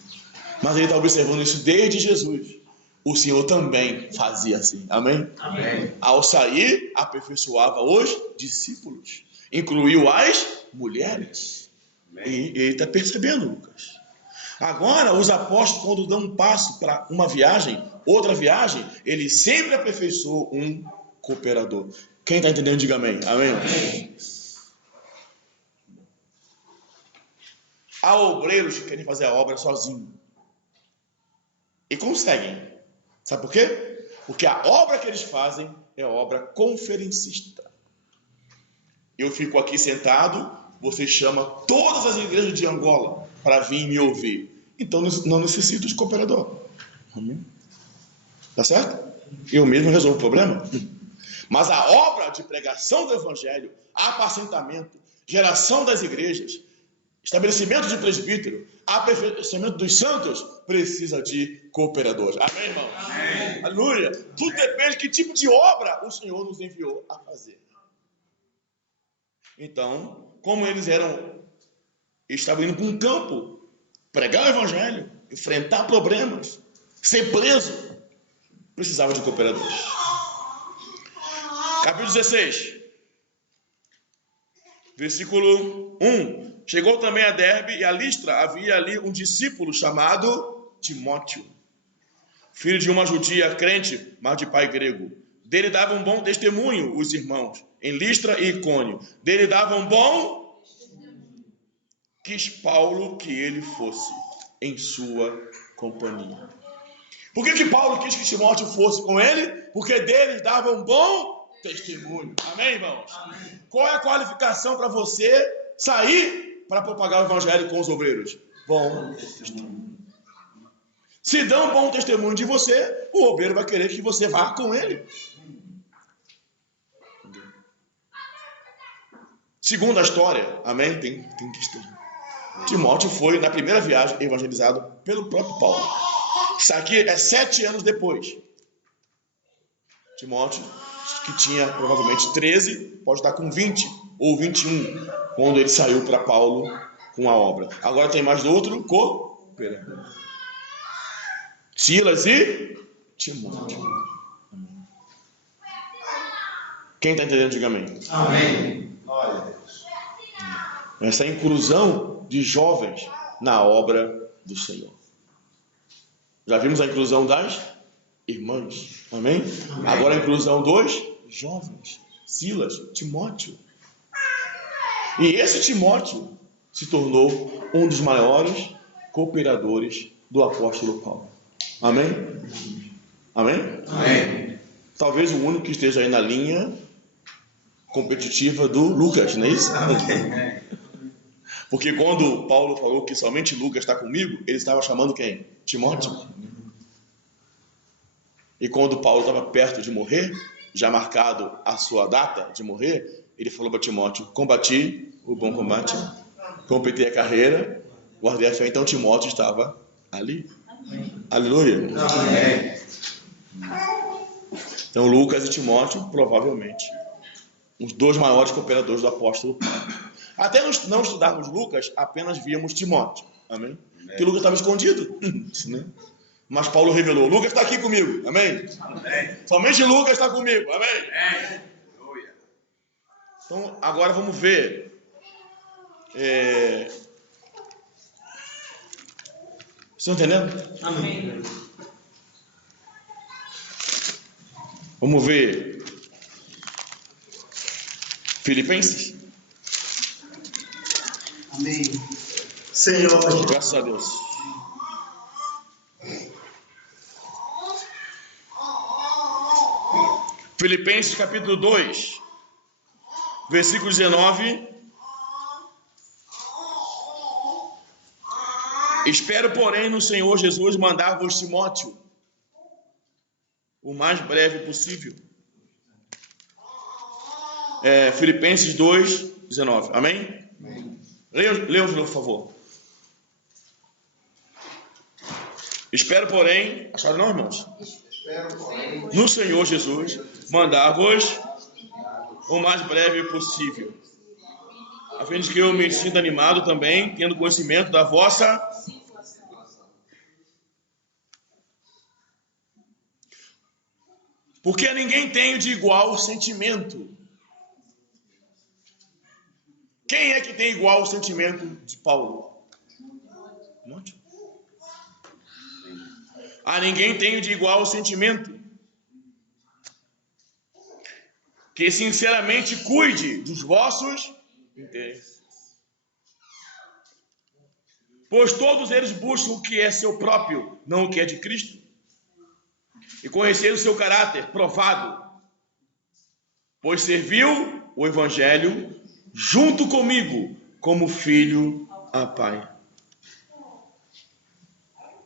Mas ele está observando isso desde Jesus. O Senhor também fazia assim. Amém? Amém. Ao sair, aperfeiçoava os discípulos. Incluiu as mulheres. Amém. E ele está percebendo, Lucas. Agora, os apóstolos, quando dão um passo para uma viagem, outra viagem, ele sempre aperfeiçoou um cooperador. Quem está entendendo, diga amém. Amém? Amém. Há obreiros que querem fazer a obra sozinhos. E conseguem. Sabe por quê? Porque a obra que eles fazem é a obra conferencista. Eu fico aqui sentado, você chama todas as igrejas de Angola para vir me ouvir. Então não necessito de cooperador. Tá certo? Eu mesmo resolvo o problema. Mas a obra de pregação do evangelho, apacentamento, geração das igrejas, estabelecimento de presbítero, aperfeiçoamento dos santos, precisa de cooperadores. Amém, irmão? Amém. Aleluia. Tudo depende de que tipo de obra o Senhor nos enviou a fazer. Então, como eles estavam indo para um campo, pregar o evangelho, enfrentar problemas, ser preso, precisava de cooperadores. Capítulo 16, versículo 1. Chegou também a Derbe e a Listra, havia ali um discípulo chamado Timóteo, filho de uma judia crente, mas de pai grego. Dele davam bom testemunho os irmãos, em Listra e Icônio. Dele davam bom testemunho. Quis Paulo que ele fosse em sua companhia. Por que Paulo quis que Timóteo fosse com ele? Porque deles davam bom testemunho. Amém, irmãos? Qual é a qualificação para você sair para propagar o evangelho com os obreiros? Bom testemunho. Se dão um bom testemunho de você, o obreiro vai querer que você vá com ele. Segundo a história, amém? Tem questão. Timóteo foi, na primeira viagem, evangelizado pelo próprio Paulo. Isso aqui é 7 anos depois. Timóteo, que tinha provavelmente 13, pode estar com 20 ou 21, quando ele saiu para Paulo com a obra. Agora tem mais outro cooperador. Silas e Timóteo. Quem está entendendo, diga amém. Amém. Glória a Deus. Essa inclusão de jovens na obra do Senhor. Já vimos a inclusão das irmãs. Amém? Amém. Agora a inclusão dos jovens. Silas, Timóteo. E esse Timóteo se tornou um dos maiores cooperadores do apóstolo Paulo. Amém? Amém? Amém. Talvez o único que esteja aí na linha competitiva do Lucas, não é isso? Amém. Porque quando Paulo falou que somente Lucas está comigo, ele estava chamando quem? Timóteo. E quando Paulo estava perto de morrer, já marcado a sua data de morrer, ele falou para Timóteo: combati o bom combate, completei a carreira, guardei a fé. Então Timóteo estava ali. Aleluia. Amém. Então Lucas e Timóteo, provavelmente, os dois maiores cooperadores do apóstolo Paulo. Até não estudarmos Lucas, apenas víamos Timóteo. Amém? Porque Lucas estava escondido. Né? Mas Paulo revelou: Lucas está aqui comigo. Amém? Amém. Somente Lucas está comigo. Amém? Amém. Então, agora vamos ver. Estão entendendo? Amém. Vamos ver Filipenses. Amém. Senhor. Graças a Deus. Filipenses capítulo 2, versículo 19. Espero, porém, no Senhor Jesus mandar-vos Timóteo o mais breve possível. Filipenses 2, 19. Amém? Leia de novo, por favor. Espero, porém, acharam não, irmãos? No Senhor Jesus mandar-vos o mais breve possível, a fim de que eu me sinta animado também, tendo conhecimento da vossa porque ninguém tem de igual sentimento. Quem é que tem igual o sentimento de Paulo? Ninguém tem de igual o sentimento. Que sinceramente cuide dos vossos interesses. Pois todos eles buscam o que é seu próprio, não o que é de Cristo. E conhecer o seu caráter provado, pois serviu o Evangelho junto comigo como filho a pai.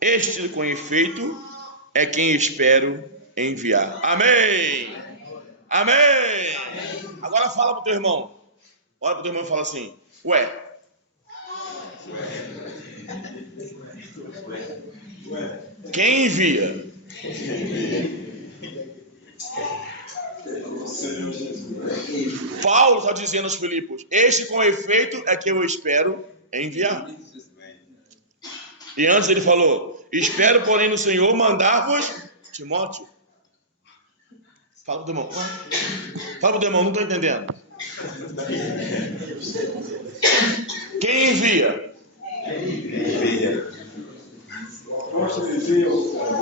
Este, com efeito, é quem espero enviar. Amém! Amém! Agora fala para o teu irmão. Olha para o teu irmão e fala assim: ué. Quem envia? Paulo está dizendo aos Filipos: este com efeito é que eu espero enviar. E antes ele falou: espero, porém, no Senhor mandar-vos Timóteo. Fala para o teu irmão. Fala para o teu irmão, não estou entendendo. Quem envia?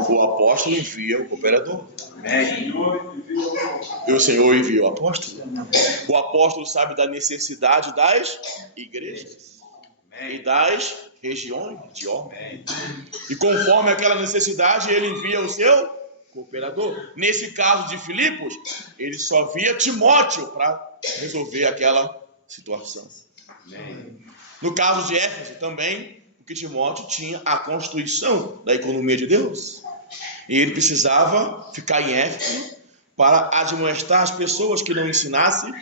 O apóstolo envia o cooperador. E o Senhor envia o apóstolo. O apóstolo sabe da necessidade das igrejas e das regiões de homens. E conforme aquela necessidade, ele envia o seu cooperador. Nesse caso de Filipos, ele só via Timóteo para resolver aquela situação. No caso de Éfeso também, porque Timóteo tinha a constituição da economia de Deus. E ele precisava ficar em Éfeso para admoestar as pessoas que não ensinassem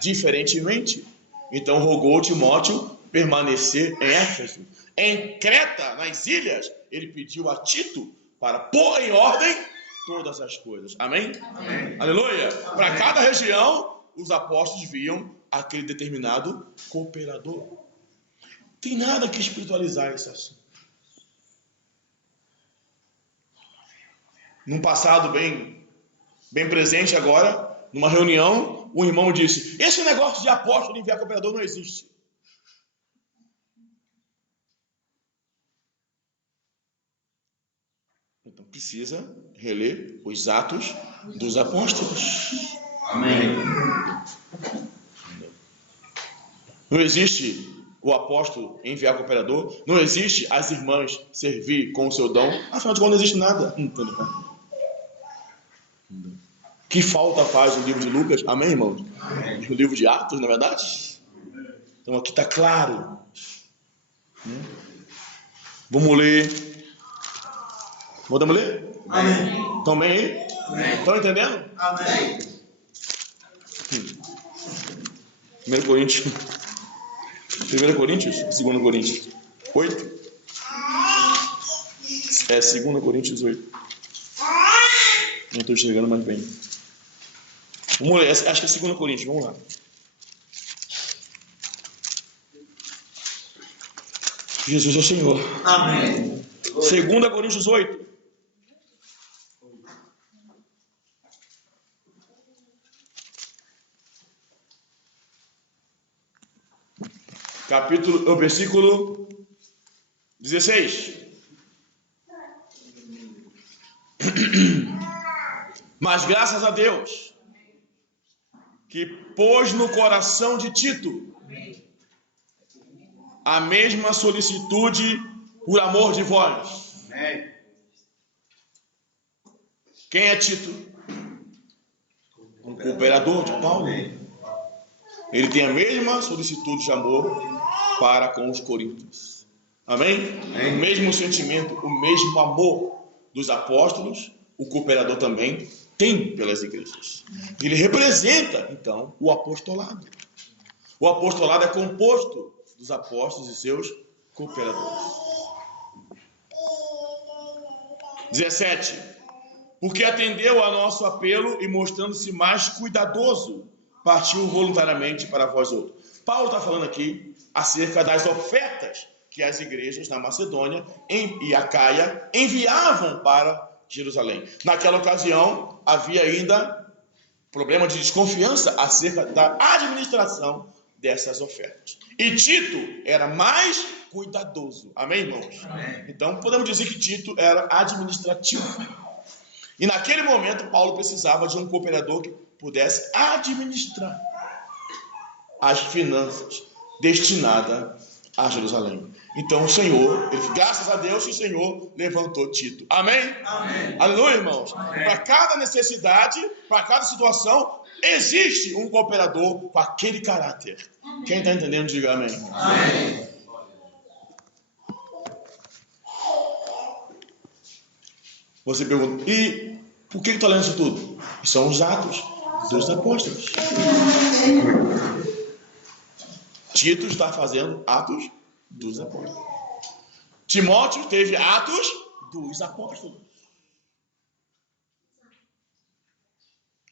diferentemente. Então rogou Timóteo permanecer em Éfeso. Em Creta, nas ilhas, ele pediu a Tito para pôr em ordem todas as coisas. Amém? Amém. Aleluia! Para cada região, os apóstolos viam aquele determinado cooperador. Tem nada que espiritualizar esse assunto. Num passado bem presente agora, numa reunião, um irmão disse: esse negócio de apóstolo enviar cooperador não existe. Então precisa reler os Atos dos Apóstolos. Amém. Não existe o apóstolo enviar cooperador, não existe as irmãs servir com o seu dom, afinal de contas não existe nada. Que falta faz o livro de Lucas? Amém, irmãos? Amém. O livro de Atos, na verdade? Então aqui está claro. Vamos ler. Podemos ler? Amém. Estão bem aí? Amém. Estão entendendo? Amém. 1 Coríntios 2 Coríntios 8. É 2 Coríntios 8. Não estou chegando mais bem. Vamos ler, acho que é 2 Coríntios, vamos lá. Jesus é o Senhor. Amém. 2 Coríntios 8. O versículo 16. Mas graças a Deus, que pôs no coração de Tito a mesma solicitude por amor de vós. Quem é Tito? Um cooperador de Paulo. Ele tem a mesma solicitude de amor para com os coríntios. Amém? O mesmo sentimento, o mesmo amor dos apóstolos, o cooperador também tem pelas igrejas. Ele representa, então, o apostolado. O apostolado é composto dos apóstolos e seus cooperadores. 17. Porque atendeu a nosso apelo e mostrando-se mais cuidadoso, partiu voluntariamente para vós outros. Paulo está falando aqui acerca das ofertas que as igrejas na Macedônia e Acaia enviavam para Jerusalém. Naquela ocasião, havia ainda problema de desconfiança acerca da administração dessas ofertas. E Tito era mais cuidadoso. Amém, irmãos? Amém. Então, podemos dizer que Tito era administrativo. E naquele momento, Paulo precisava de um cooperador que pudesse administrar as finanças destinadas a Jerusalém. Então o Senhor, graças a Deus, o Senhor levantou Tito. Amém? Amém. Aleluia, irmãos. Para cada necessidade, para cada situação, existe um cooperador com aquele caráter. Quem está entendendo, diga amém. Amém. Você pergunta, e por que está lendo isso tudo? São os Atos dos Apóstolos. Tito está fazendo Atos dos Apóstolos. Timóteo teve Atos dos Apóstolos.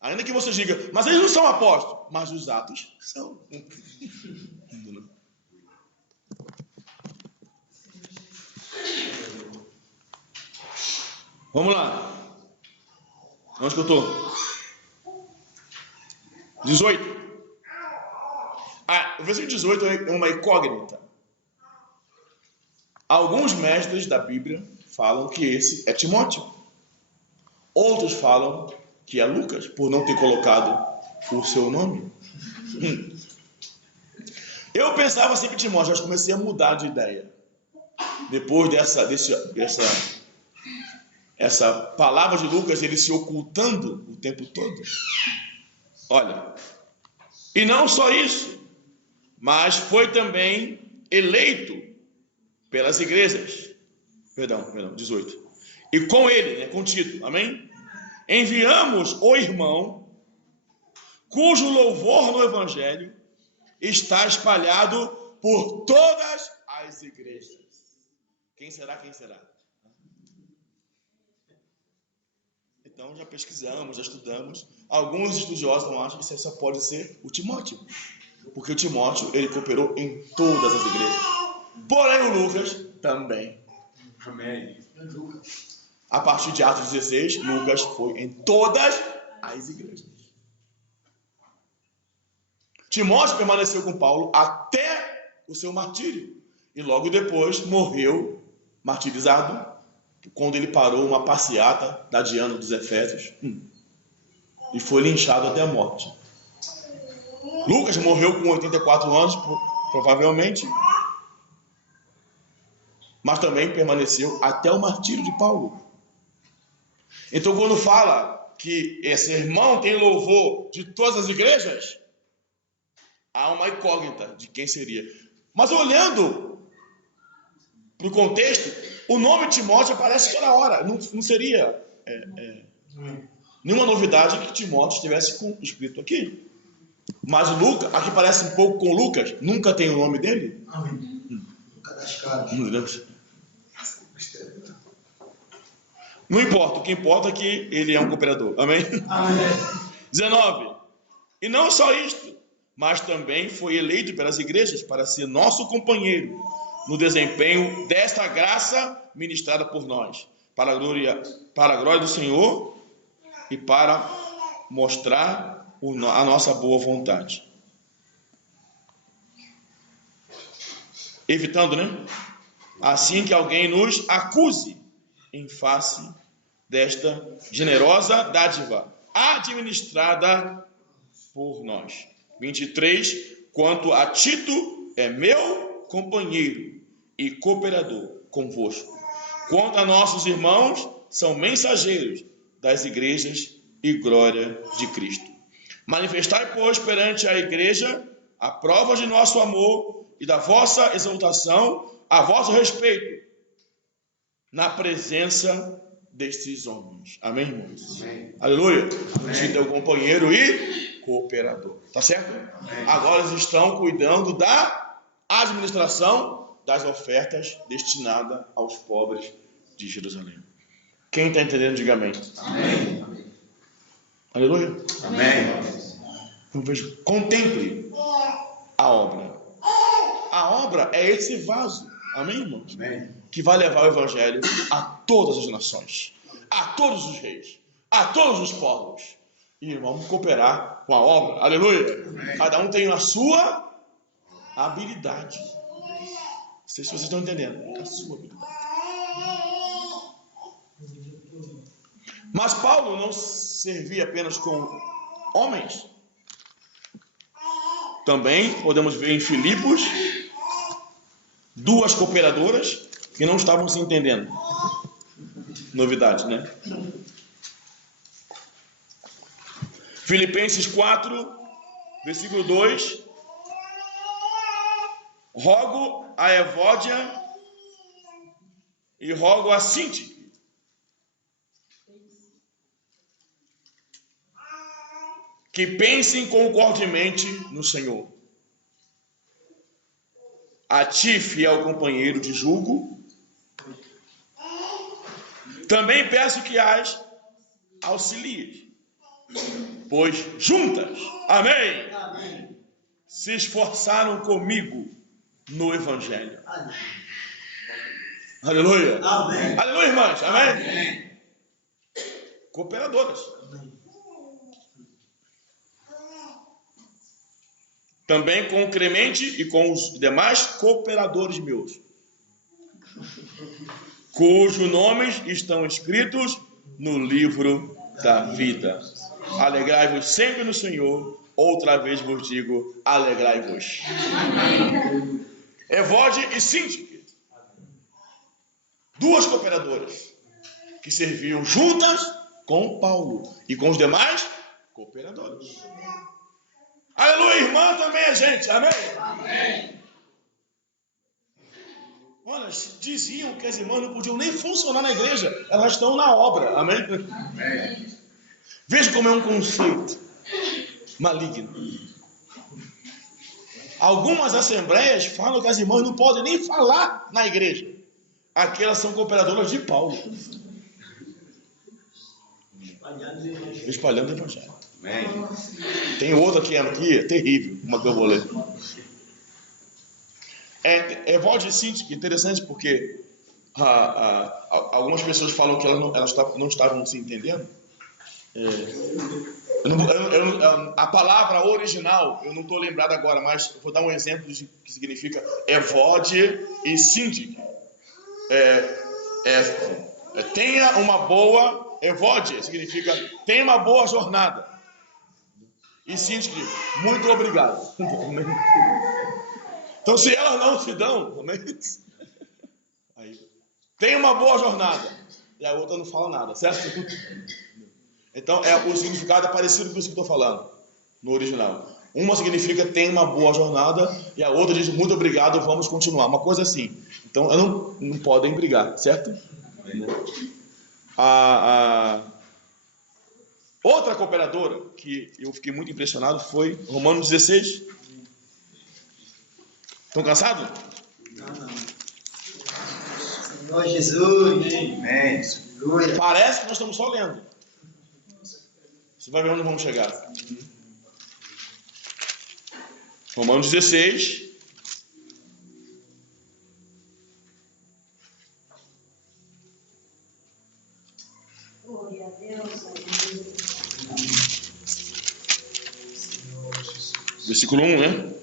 Ainda que você diga, mas eles não são apóstolos. Mas os Atos são. Vamos lá. Onde que eu estou? 18. O versículo 18 é uma incógnita. Alguns mestres da Bíblia falam que esse é Timóteo. Outros falam que é Lucas, por não ter colocado o seu nome. Eu pensava sempre em Timóteo, mas comecei a mudar de ideia. Depois dessa essa palavra de Lucas, ele se ocultando o tempo todo. Olha, e não só isso, mas foi também eleito pelas igrejas. Perdão, 18. E com ele, com Tito, amém? Enviamos o irmão, cujo louvor no evangelho está espalhado por todas as igrejas. Quem será? Então já pesquisamos, já estudamos. Alguns estudiosos não acham que isso só pode ser o Timóteo, porque o Timóteo, ele cooperou em todas as igrejas. Porém o Lucas também. Amém. A partir de Atos 16, Lucas foi em todas as igrejas. Timóteo permaneceu com Paulo até o seu martírio. E logo depois morreu martirizado, quando ele parou uma passeata da Diana dos Efésios. E foi linchado até a morte. Lucas morreu com 84 anos, provavelmente. Mas também permaneceu até o martírio de Paulo. Então, quando fala que esse irmão tem louvor de todas as igrejas, há uma incógnita de quem seria. Mas olhando para o contexto, o nome Timóteo aparece toda hora. Não seria nenhuma novidade que Timóteo estivesse escrito aqui. Mas Lucas, aqui parece um pouco com Lucas, nunca tem o nome dele. Amém. Nunca das caras. Não importa, o que importa é que ele é um cooperador. Amém? Amém. 19. E não só isto, mas também foi eleito pelas igrejas para ser nosso companheiro no desempenho desta graça ministrada por nós, para a glória do Senhor e para mostrar a nossa boa vontade. Evitando, assim que alguém nos acuse em face desta generosa dádiva administrada por nós. 23. Quanto a Tito, é meu companheiro e cooperador convosco. Quanto a nossos irmãos, são mensageiros das igrejas e glória de Cristo. Manifestai, pois, perante a igreja a prova de nosso amor e da vossa exaltação a vosso respeito na presença destes homens. Amém, irmãos? Amém. Aleluia. Tito é o companheiro e cooperador. Tá certo? Amém. Agora eles estão cuidando da administração das ofertas destinadas aos pobres de Jerusalém. Quem está entendendo, diga amém. Amém. Aleluia. Amém. Então veja, contemple a obra. A obra é esse vaso. Amém, irmãos? Amém. Que vai levar o evangelho a todas as nações, a todos os reis, a todos os povos. E vamos cooperar com a obra. Aleluia. Amém. Cada um tem a sua habilidade. Não sei se vocês estão entendendo. A sua habilidade. Mas Paulo não servia apenas com homens. Também podemos ver em Filipos 2 cooperadoras que não estavam se entendendo. Novidade, Filipenses 4, versículo 2. Rogo a Evódia e rogo a Sintique que pensem concordemente no Senhor. A ti, fiel companheiro de julgo, também peço que as auxilies, pois juntas, amém, Amém. se esforçaram comigo no Evangelho. Amém. Aleluia. Amém. Aleluia, irmãs. Amém. Amém. Cooperadoras. Amém. Também com o Clemente e com os demais cooperadores meus, cujos nomes estão escritos no livro da vida. Alegrai-vos sempre no Senhor. Outra vez vos digo, alegrai-vos. Evódia e Sintique, 2 cooperadoras. que serviam juntas com Paulo e com os demais cooperadores. Aleluia, irmã também é gente, amém? Amém. Olha, diziam que as irmãs não podiam nem funcionar na igreja, elas estão na obra, amém? Amém. Veja como é um conceito maligno. Algumas assembleias falam que as irmãs não podem nem falar na igreja. Aquelas são cooperadoras de Paulo. Espalhando o evangelho. Tem outra aqui, é terrível, uma que eu vou ler. Evódia e Síntique, interessante porque algumas pessoas falam que elas não estavam se entendendo. A palavra original, eu não estou lembrado agora, mas eu vou dar um exemplo de que significa Evódia e Síntique. Tenha uma boa, Evódia significa tenha uma boa jornada. E Síntique, muito obrigado. Então, se elas não se dão, tenha uma boa jornada. E a outra não fala nada, certo? Então, o significado é parecido com isso que eu estou falando, no original. Uma significa tenha uma boa jornada, e a outra diz muito obrigado, vamos continuar. Uma coisa assim. Então, não podem brigar, certo? Outra cooperadora que eu fiquei muito impressionado foi Romanos 16. Estão cansados? Não. Senhor Jesus. Amém. Parece que nós estamos só lendo. Você vai ver onde vamos chegar. Romanos 16. Glória a Deus. Versículo 1, né?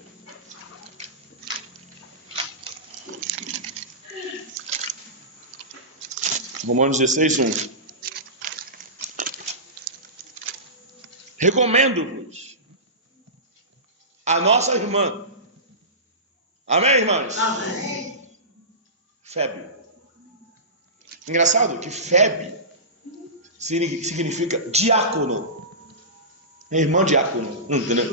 Romanos 16, 1. Recomendo-vos a nossa irmã. Amém, irmãs? Amém. Febe. Engraçado que Febe significa diácono. É irmã diácono. Entendeu?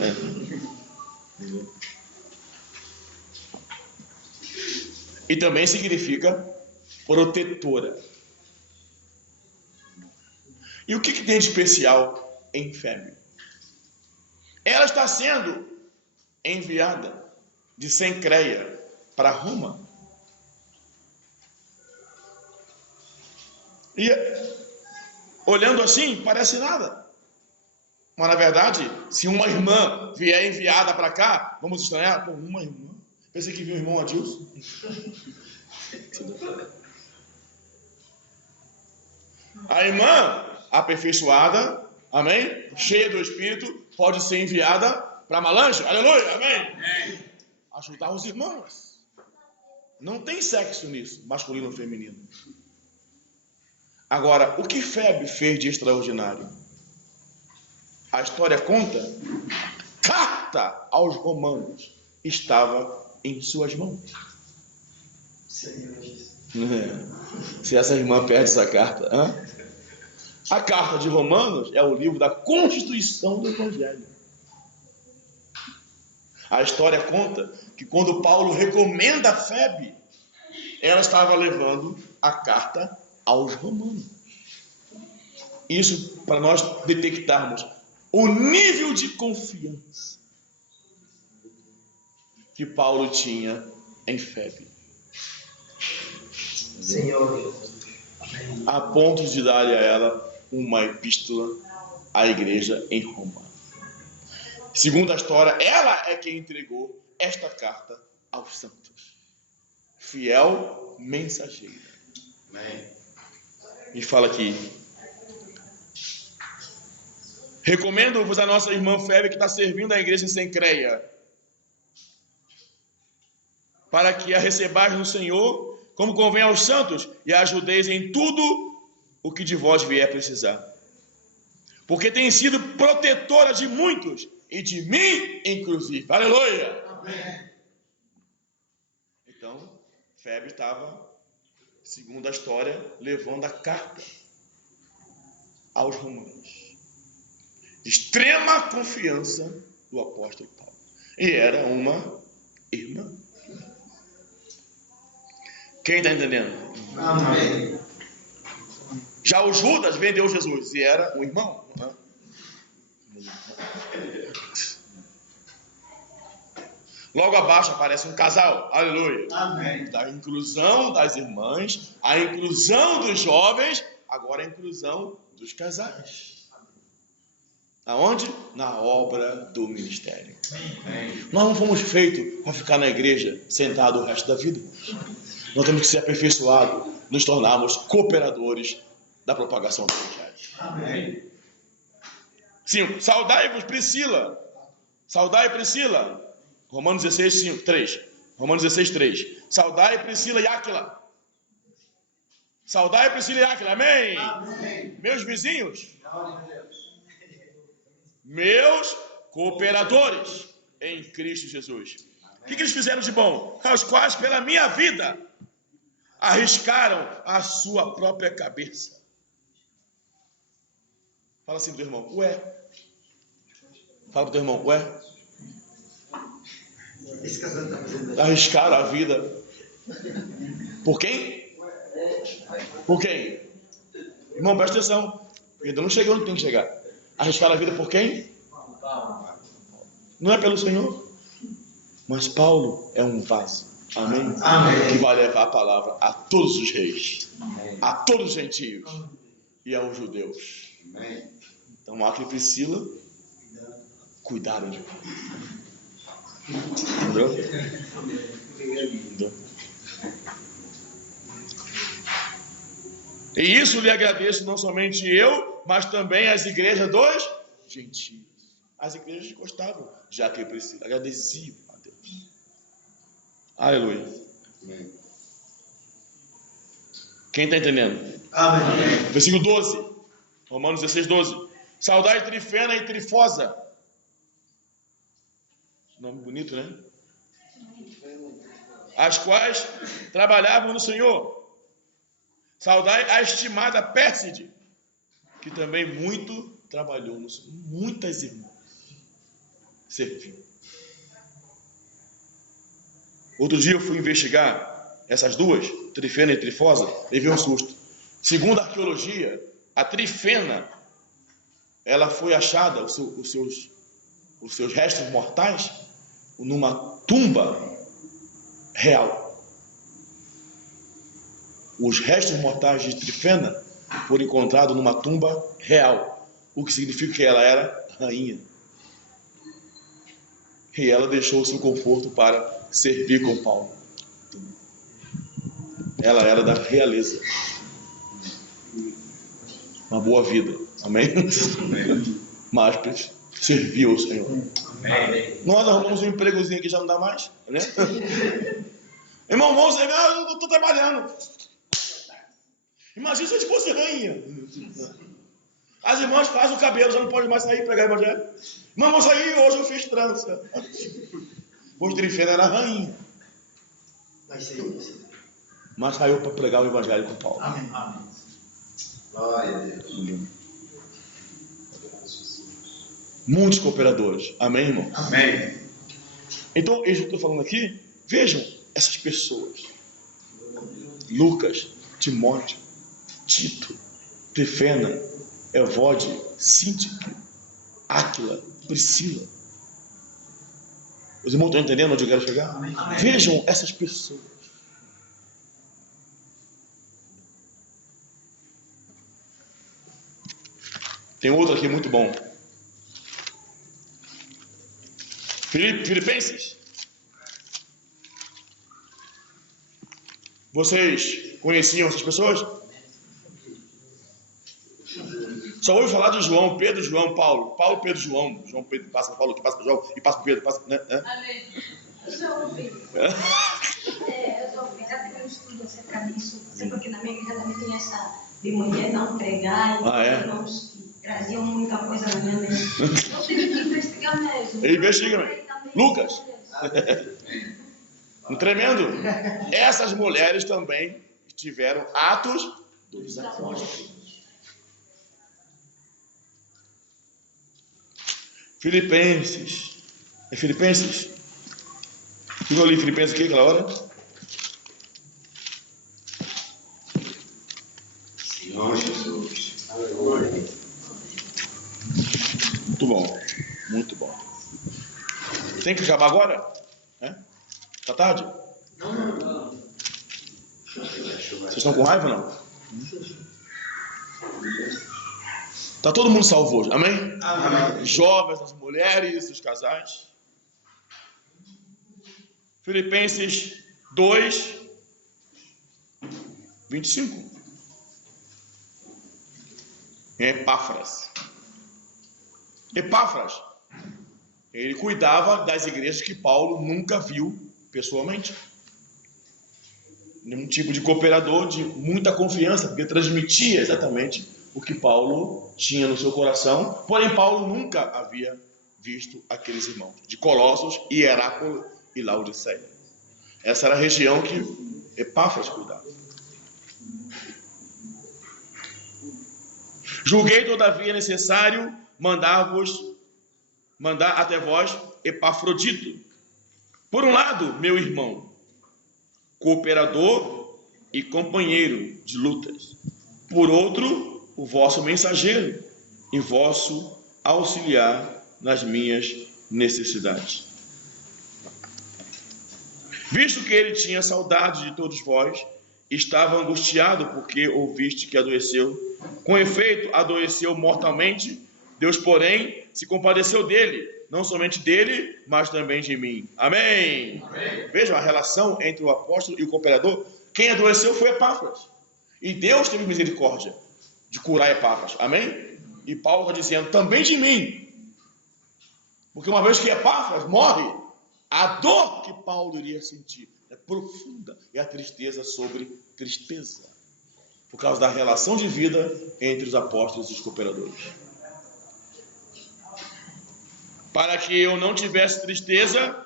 E também significa protetora. E o que tem de especial em Febe? Ela está sendo enviada de Cencreia para Roma. E olhando assim, parece nada. Mas na verdade, se uma irmã vier enviada para cá, vamos estranhar? Pô, uma irmã? Pensei que viu o irmão Adilson. A irmã aperfeiçoada, amém? Cheia do Espírito, pode ser enviada para Malange, aleluia, amém? Ajudar os irmãos. Não tem sexo nisso, masculino ou feminino. Agora, o que Febe fez de extraordinário? A história conta, carta aos romanos estava em suas mãos. Senhor Jesus. Se essa irmã perde essa carta, a carta de Romanos é o livro da constituição do Evangelho. A história conta que quando Paulo recomenda a Febe, ela estava levando a carta aos romanos. Isso para nós detectarmos o nível de confiança que Paulo tinha em Febe. Senhor. A ponto de dar a ela uma epístola à igreja em Roma. Segundo a história, ela é quem entregou esta carta aos santos. Fiel mensageira. E fala aqui: recomendo-vos a nossa irmã Febe, que está servindo a igreja em Cencreia, para que a recebais no Senhor, como convém aos santos, e a ajudeis em tudo o que de vós vier precisar. Porque tem sido protetora de muitos, e de mim, inclusive. Aleluia! Amém. Então, Febe estava, segundo a história, levando a carta aos romanos. Extrema confiança do apóstolo Paulo. E era uma irmã. Quem está entendendo? Amém. Já o Judas vendeu Jesus e era um irmão. Logo abaixo aparece um casal. Aleluia. Amém. Da inclusão das irmãs, a inclusão dos jovens, agora a inclusão dos casais. Aonde? Na obra do ministério. Nós não fomos feitos para ficar na igreja sentado o resto da vida. Nós temos que ser aperfeiçoados, nos tornarmos cooperadores da propagação do evangelho. Amém. 5. Saudai-vos, Priscila. Saudai Priscila. Romanos 16, 5, 3. Romanos 16, 3. Saudai Priscila e Áquila. Saudai Priscila e Áquila. Amém? Amém. Meus vizinhos. Glória a Deus. Meus cooperadores em Cristo Jesus. O que eles fizeram de bom? Aos quais, pela minha vida, arriscaram a sua própria cabeça. Fala assim pro teu irmão, ué. Fala pro teu irmão, ué. Esse casal está fazendo. Arriscaram a vida. Por quem? Por quem? Irmão, presta atenção. Ainda não chegou onde tem que chegar. Arriscaram a vida por quem? Não é pelo Senhor. Mas Paulo é um vaso. Amém? Amém. Que vai levar a palavra a todos os reis, a todos os gentios e aos judeus. Amém. Então, Áquila e Priscila cuidaram de Paulo. Entendeu? E isso lhe agradeço não somente eu, mas também as igrejas dos gentios. As igrejas gostavam de Áquila e Priscila, agradeciam a Deus. Aleluia. Amém. Quem está entendendo? Amém. Versículo 12. Romanos 16, 12. Saudai Trifena e Trifosa. Nome bonito, né? As quais trabalhavam no Senhor. Saudai a estimada Pérside, que também muito trabalhou no Senhor. Muitas irmãs serviu. Outro dia eu fui investigar essas duas, Trifena e Trifosa, e vi um susto. Segundo a arqueologia, a Trifena, ela foi achada, os seus restos mortais, numa tumba real. Os restos mortais de Trifena foram encontrados numa tumba real, o que significa que ela era rainha. E ela deixou o seu conforto para servir com Paulo. Ela era da realeza. Uma boa vida. Amém? Mas serviu ao Senhor. Nós arrumamos um empregozinho que já não dá mais, né? Irmão, vamos servir, eu estou trabalhando. Imagina se a gente fosse rainha. As irmãs fazem o cabelo, já não pode mais sair pregar evangelho. Irmão, vamos sair, hoje eu fiz trança. Hoje Trifena era rainha. Vai ser isso. Mas saiu para pregar o evangelho com Paulo. Amém. Amém. Glória a Deus. Muitos cooperadores. Amém, irmão? Amém. Então, isso que eu estou falando aqui, vejam essas pessoas. Lucas, Timóteo, Tito, Trifena, Evódia, Síntique, Áquila, Priscila. Os irmãos estão entendendo onde eu quero chegar? Amém. Vejam essas pessoas. Tem outro aqui muito bom. Filipenses. Vocês conheciam essas pessoas? Só ouvi falar de João, Pedro, João, Paulo. Paulo, Pedro, João. João, Pedro, passa para Paulo, que passa para João, e passa para Pedro, passa, né? Amém. Eu já ouvi. Já teve um estudo acerca disso. Porque na minha igreja também tem essa de mulher não pregar. E irmãos que traziam muita coisa na minha mente. Eu tive que investigar mesmo. Ele investiga mesmo. Lucas. Um tremendo. Essas mulheres também tiveram Atos dos Apóstolos. Filipenses. É Filipenses? O que eu li Filipenses aqui aquela hora? Senhor Jesus. Muito bom. Muito bom. Tem que acabar agora? Tá tarde? Não. Vocês estão com raiva ou não? Tá todo mundo salvo hoje, amém? Amém. Jovens, as mulheres, os casais. Filipenses 2, 25. Epáfras. Epáfras. Ele cuidava das igrejas que Paulo nunca viu pessoalmente. Um tipo de cooperador de muita confiança, porque transmitia exatamente o que Paulo tinha no seu coração. Porém, Paulo nunca havia visto aqueles irmãos de Colossos, Hierápolis e Laodiceia. Essa era a região que Epáfras cuidava. Julguei, todavia, necessário mandar até vós Epafrodito. Por um lado, meu irmão, cooperador e companheiro de lutas. Por outro, o vosso mensageiro e vosso auxiliar nas minhas necessidades. Visto que ele tinha saudade de todos vós, estava angustiado porque ouviste que adoeceu. Com efeito, adoeceu mortalmente. Deus, porém, se compadeceu dele, não somente dele, mas também de mim. Amém. Amém. Vejam a relação entre o apóstolo e o cooperador. Quem adoeceu foi Epáfras. E Deus teve misericórdia de curar Epáfras. Amém? E Paulo está dizendo, também de mim. Porque uma vez que Epáfras morre, a dor que Paulo iria sentir é profunda. É a tristeza sobre tristeza. Por causa da relação de vida entre os apóstolos e os cooperadores. Para que eu não tivesse tristeza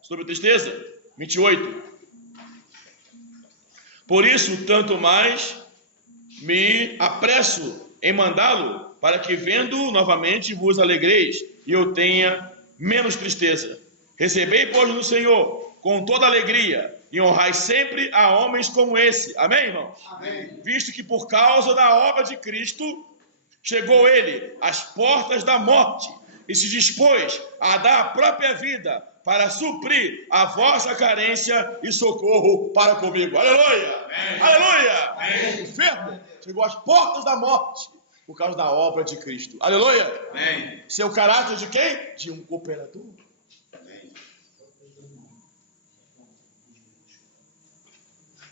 sobre tristeza. 28. Por isso, tanto mais me apresso em mandá-lo, para que vendo novamente vos alegreis e eu tenha menos tristeza. Recebei, pois, no Senhor com toda alegria e honrai sempre a homens como esse. Amém, irmãos? Amém. Visto que por causa da obra de Cristo chegou ele às portas da morte e se dispôs a dar a própria vida para suprir a vossa carência e socorro para comigo. Aleluia! Amém. Aleluia! Amém. O enfermo chegou às portas da morte por causa da obra de Cristo. Aleluia! Amém. Seu caráter de quem? De um cooperador. Amém.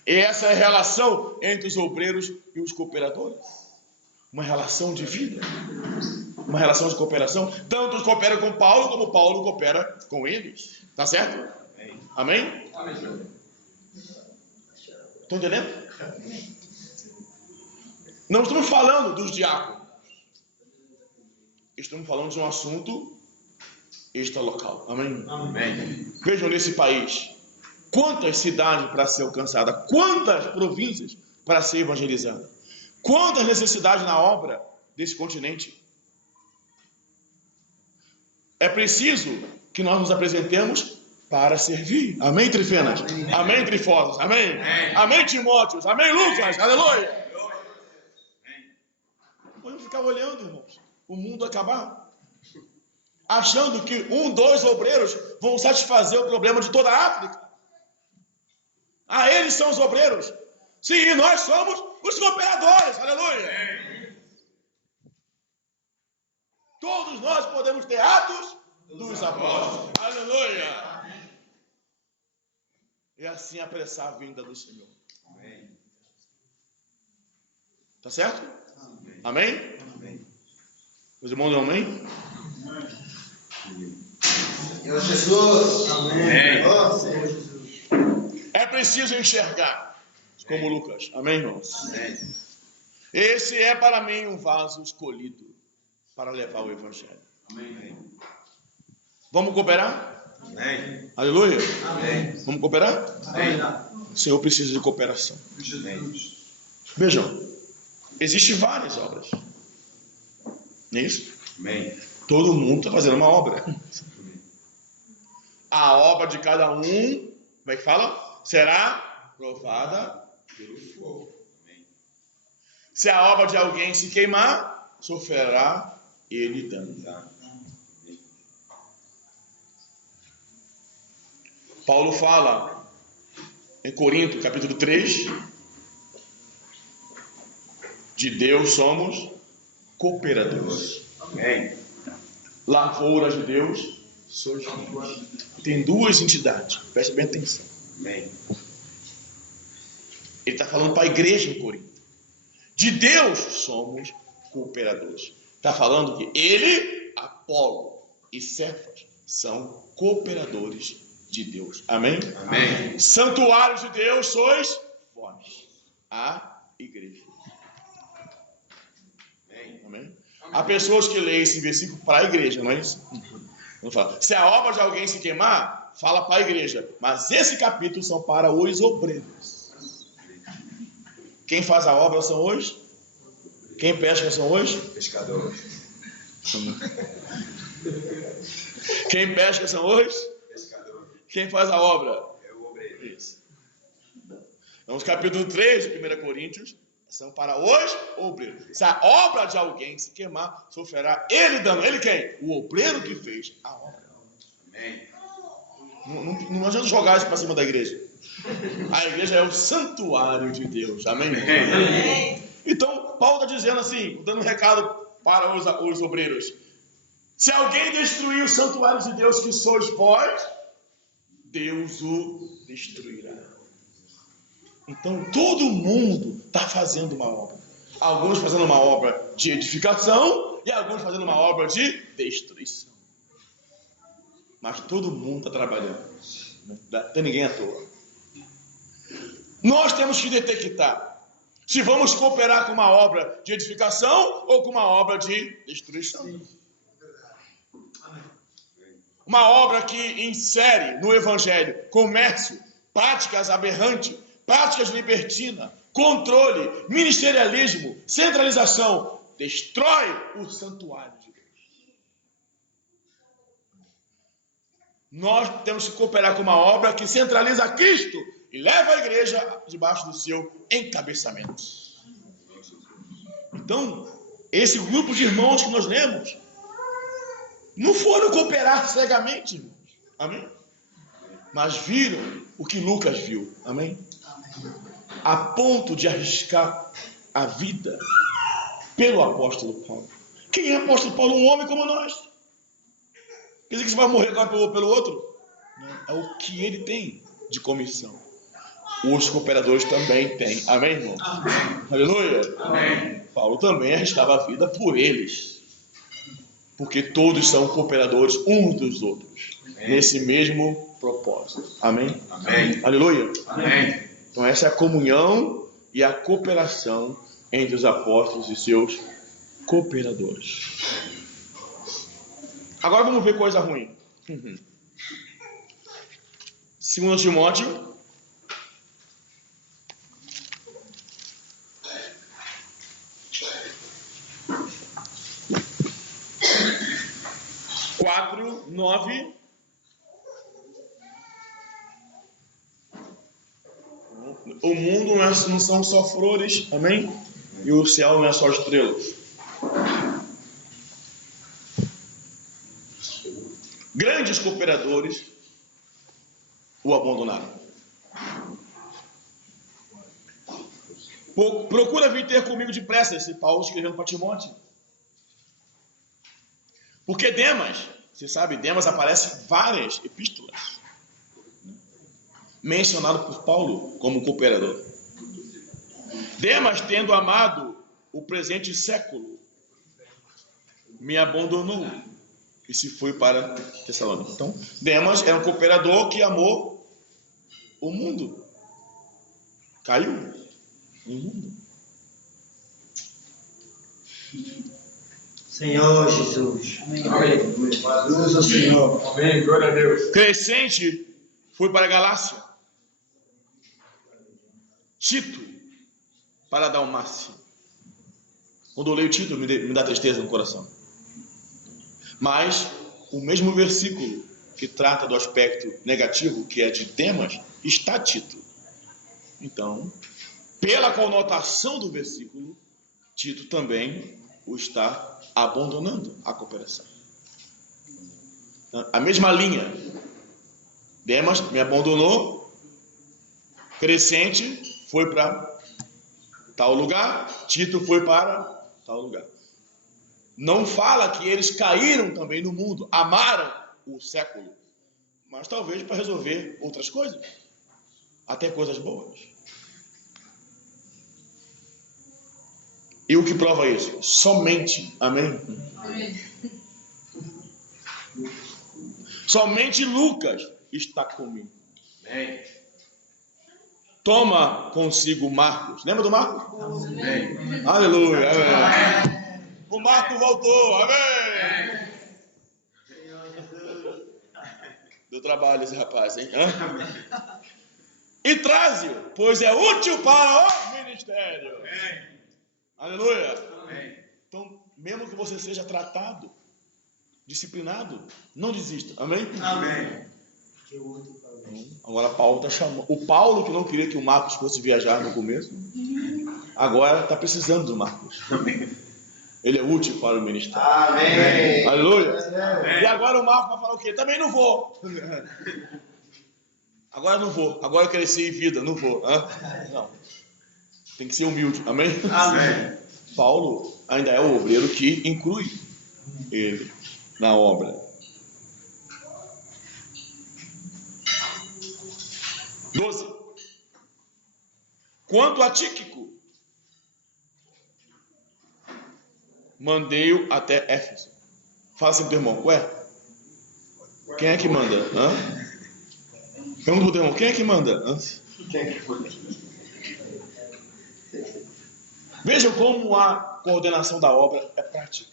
E essa é a relação entre os obreiros e os cooperadores. Uma relação de vida. Uma relação de cooperação. Tanto cooperam com Paulo, como Paulo coopera com eles. Tá certo? Amém? Amém? Estão entendendo? Não estamos falando dos diáconos. Estamos falando de um assunto extralocal. Amém? Amém? Vejam nesse país. Quantas cidades para ser alcançada? Quantas províncias para ser evangelizada? Quantas necessidades na obra desse continente? É preciso que nós nos apresentemos para servir. Amém, Trifenas? Amém, amém Trifosas? Amém? Amém? Amém, Timóteos? Amém, Lucas? Amém. Aleluia! Vamos ficar olhando, irmãos, o mundo acabar, achando que 2 obreiros vão satisfazer o problema de toda a África. Eles são os obreiros. Sim, nós somos os cooperadores. Aleluia! Todos nós podemos ter atos dos apóstolos. Aleluia! E assim apressar a vinda do Senhor. Amém. Tá certo? Amém? Amém. Os irmãos dão amém? Jesus. Amém. Oh, Senhor Jesus. É preciso enxergar, como Lucas. Amém, irmãos? Amém. Esse é para mim um vaso escolhido para levar o evangelho. Amém. Vamos cooperar? Amém. Aleluia. Amém. Vamos cooperar? Amém. O Senhor precisa de cooperação. Amém. Vejam, existem várias obras. Não é isso? Amém. Todo mundo está fazendo uma obra. A obra de cada um, como é que fala? Será provada pelo fogo. Se a obra de alguém se queimar, sofrerá ele dano. Paulo fala em Corinto, capítulo 3, de Deus somos cooperadores. Amém. Lavouras de Deus sois vós. Tem duas entidades, preste bem atenção. Amém. Ele está falando para a igreja em Corinto. De Deus somos cooperadores. Está falando que ele, Apolo e Cefas são cooperadores de Deus. Amém? Amém. Santuários de Deus sois vós, a igreja. Amém? Há pessoas que leem esse versículo para a igreja, não é isso? Não fala. Se a obra de alguém se queimar, fala para a igreja. Mas esse capítulo são para os obreiros. Quem faz a obra são os? Quem pesca são os? Pescadores. Quem pesca são os? Pescadores. Quem faz a obra? É o obreiro. Isso. Então, os capítulo 3 de 1 Coríntios são para os obreiros. Se a obra de alguém se queimar, sofrerá ele dano. Ele quem? O obreiro que fez a obra. Amém. Não adianta jogar isso para cima da igreja. A igreja é o santuário de Deus. Amém? Amém. Então, Paulo está dizendo assim, dando um recado para os obreiros. Se alguém destruir o santuário de Deus que sois vós, Deus o destruirá. Então, todo mundo está fazendo uma obra. Alguns fazendo uma obra de edificação e alguns fazendo uma obra de destruição. Mas todo mundo está trabalhando. Não tem ninguém à toa. Nós temos que detectar se vamos cooperar com uma obra de edificação ou com uma obra de destruição. Uma obra que insere no evangelho comércio, práticas aberrantes, práticas libertinas, controle, ministerialismo, centralização, destrói o santuário de Deus. Nós temos que cooperar com uma obra que centraliza Cristo e leva a igreja debaixo do seu encabeçamento. Então, esse grupo de irmãos que nós lemos não foram cooperar cegamente, irmãos. Amém? Mas viram o que Lucas viu. Amém? A ponto de arriscar a vida pelo apóstolo Paulo. Quem é o apóstolo Paulo? Um homem como nós. Quer dizer que você vai morrer agora pelo outro? Não, é o que ele tem de comissão. Os cooperadores também têm. Amém, irmão? Amém. Aleluia. Amém. Paulo também arriscava a vida por eles. Porque todos são cooperadores uns dos outros. Amém. Nesse mesmo propósito. Amém? Amém. Aleluia. Amém. Então essa é a comunhão e a cooperação entre os apóstolos e seus cooperadores. Agora vamos ver coisa ruim. 2 Timóteo 4:9. O mundo não são só flores, amém? E o céu não é só estrelas. Grandes cooperadores o abandonaram. Procura vir ter comigo depressa, esse Paulo escrevendo para Timóteo. Porque Demas, você sabe, Demas aparece em várias epístolas, mencionado por Paulo como cooperador. Demas, tendo amado o presente século, me abandonou e se foi para Tessalônica. Então, Demas era um cooperador que amou o mundo. Caiu no mundo. Senhor Jesus. Amém. Glória ao Senhor. Amém. Glória a Deus. Crescente foi para a Galácia. Tito para a Dalmácia. Quando eu leio Tito, me dá tristeza no coração. Mas o mesmo versículo que trata do aspecto negativo, que é de Demas, está Tito. Então, pela conotação do versículo, Tito também o está abandonando a cooperação. A mesma linha. Demas me abandonou, Crescente foi para tal lugar, Tito foi para tal lugar. Não fala que eles caíram também no mundo, amaram o século, mas talvez para resolver outras coisas, até coisas boas. E o que prova isso? Somente, amém? Somente Lucas está comigo. Amém. Toma consigo Marcos. Lembra do Marcos? Amém. Aleluia. Amém. O Marcos voltou. Amém. Deu trabalho esse rapaz, hein? E traze-o, pois é útil para o ministério. Amém. Aleluia. Amém. Então, mesmo que você seja tratado, disciplinado, não desista. Amém? Amém. Agora Paulo está chamando. O Paulo, que não queria que o Marcos fosse viajar no começo, agora está precisando do Marcos. Ele é útil para o ministério. Amém. Aleluia. Amém. E agora o Marcos vai falar o quê? Também não vou. Agora não vou. Agora eu cresci em vida. Não vou. Não. Tem que ser humilde. Amém? Amém. Paulo ainda é o obreiro que inclui ele na obra. 12. Quanto a Tíquico, mandei-o até Éfeso. Fala assim pro teu irmão, ué, quem é que manda? Pergunta pro teu irmão, quem é que manda? Vejam como a coordenação da obra é prática.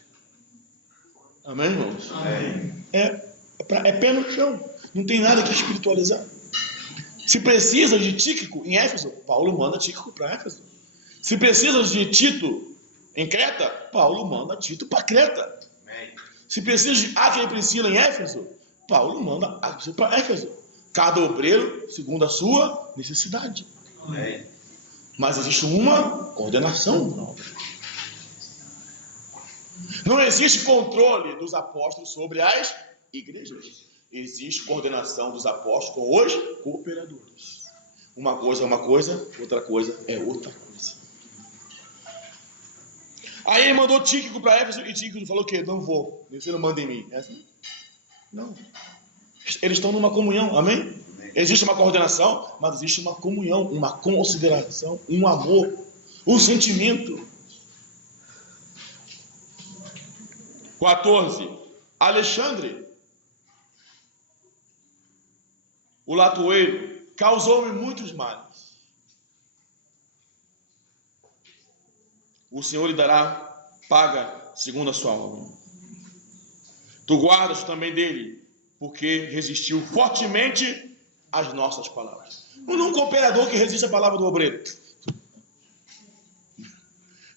Amém, irmãos? Amém. É pé no chão. Não tem nada que espiritualizar. Se precisa de Tíquico em Éfeso, Paulo manda Tíquico para Éfeso. Se precisa de Tito em Creta, Paulo manda Tito para Creta. Amém. Se precisa de Áquila e Priscila em Éfeso, Paulo manda Áquila para Éfeso. Cada obreiro segundo a sua necessidade. Amém. Mas existe uma coordenação na obra. Não existe controle dos apóstolos sobre as igrejas. Existe coordenação dos apóstolos com os cooperadores. Uma coisa é uma coisa, outra coisa é outra coisa. Aí ele mandou Tíquico para Éfeso e Tíquico falou o quê? Não vou, você não manda em mim. É assim? Não. Eles estão numa comunhão, amém? Existe uma coordenação, mas existe uma comunhão, uma consideração, um amor, um sentimento. 14. Alexandre, o latoeiro, causou-me muitos males. O Senhor lhe dará paga segundo a sua obra. Tu guardas também dele, porque resistiu fortemente às nossas palavras. Um cooperador que resiste à palavra do obreiro.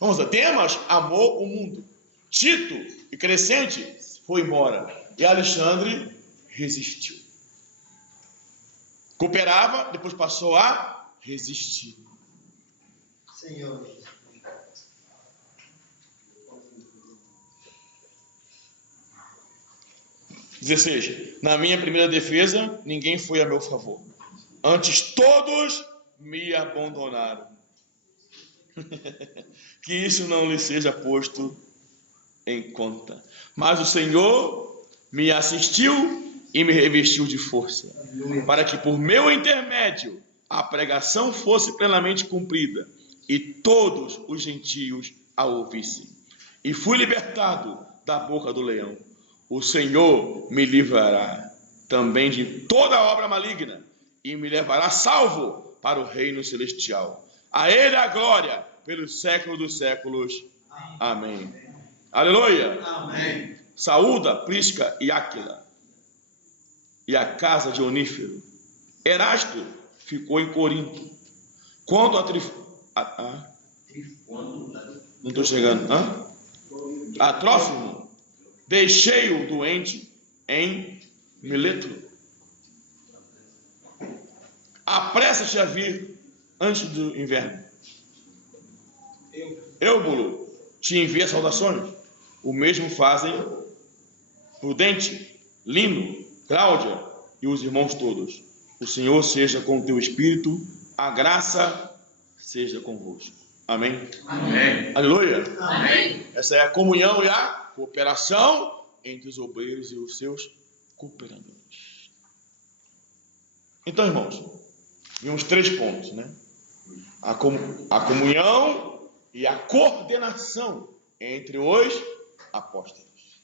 Vamos lá. Demas amou o mundo. Tito e Crescente foi embora. E Alexandre resistiu. Cooperava, depois passou a resistir. Senhor. 16. Na minha primeira defesa, ninguém foi a meu favor. Antes todos me abandonaram. Que isso não lhe seja posto em conta. Mas o Senhor me assistiu e me revestiu de força, para que por meu intermédio a pregação fosse plenamente cumprida e todos os gentios a ouvissem. E fui libertado da boca do leão. O Senhor me livrará também de toda obra maligna e me levará salvo para o reino celestial. A Ele a glória pelos séculos dos séculos. Amém. Aleluia. Amém. Saúda Prisca e Áquila e a casa de Onífero. Erasto ficou em Corinto. Quanto a não estou chegando. A Trófimo deixei-o doente em Mileto. Apressa-te a vir antes do inverno. Eubulo te envia saudações. O mesmo fazem Prudente, Lino, Cláudia e os irmãos todos. O Senhor seja com o teu espírito, a graça seja convosco. Amém? Amém. Aleluia. Amém. Essa é a comunhão e a cooperação entre os obreiros e os seus cooperadores. Então, irmãos, vimos 3 pontos, né? A comunhão e a coordenação entre os apóstolos.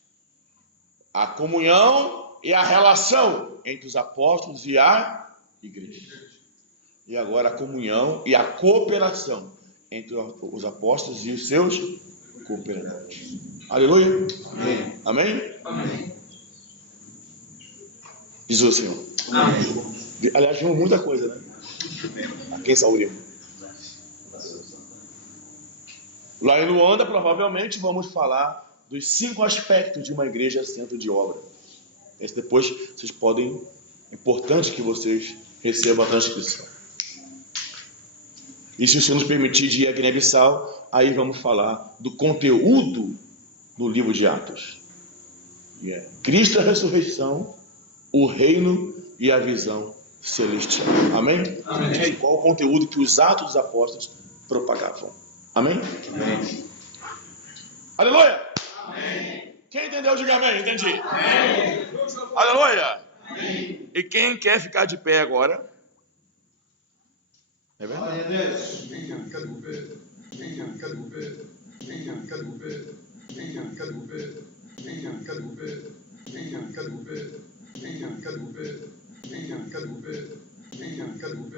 A comunhão e a relação entre os apóstolos e a igreja. E agora a comunhão e a cooperação entre os apóstolos e os seus cooperadores. Aleluia. Amém. Amém? Amém. Diz o Senhor. Amém. Aliás, vimos muita coisa, né? Aqui em Saurinho. Lá em Luanda, provavelmente, vamos falar dos 5 aspectos de uma igreja centro de obra. Esse depois vocês podem... É importante que vocês recebam a transcrição. E se o Senhor nos permitir de ir a Guiné-Bissau, aí vamos falar do conteúdo do livro de Atos. Cristo, a ressurreição, o reino e a visão celestial. Amém? Amém. Qual o conteúdo que os Atos dos Apóstolos propagavam? Amém? Amém. Aleluia! Amém. Quem entendeu, diga amém. Entendi. Amém. Aleluia! Amém. E quem quer ficar de pé agora? É Glória verdade? a Deus. Quero ver. Quero ver. Quero ver. Quero ver. Quero ver. Quero ver. Quero ver. Quero ver. Quero ver. Quero ver.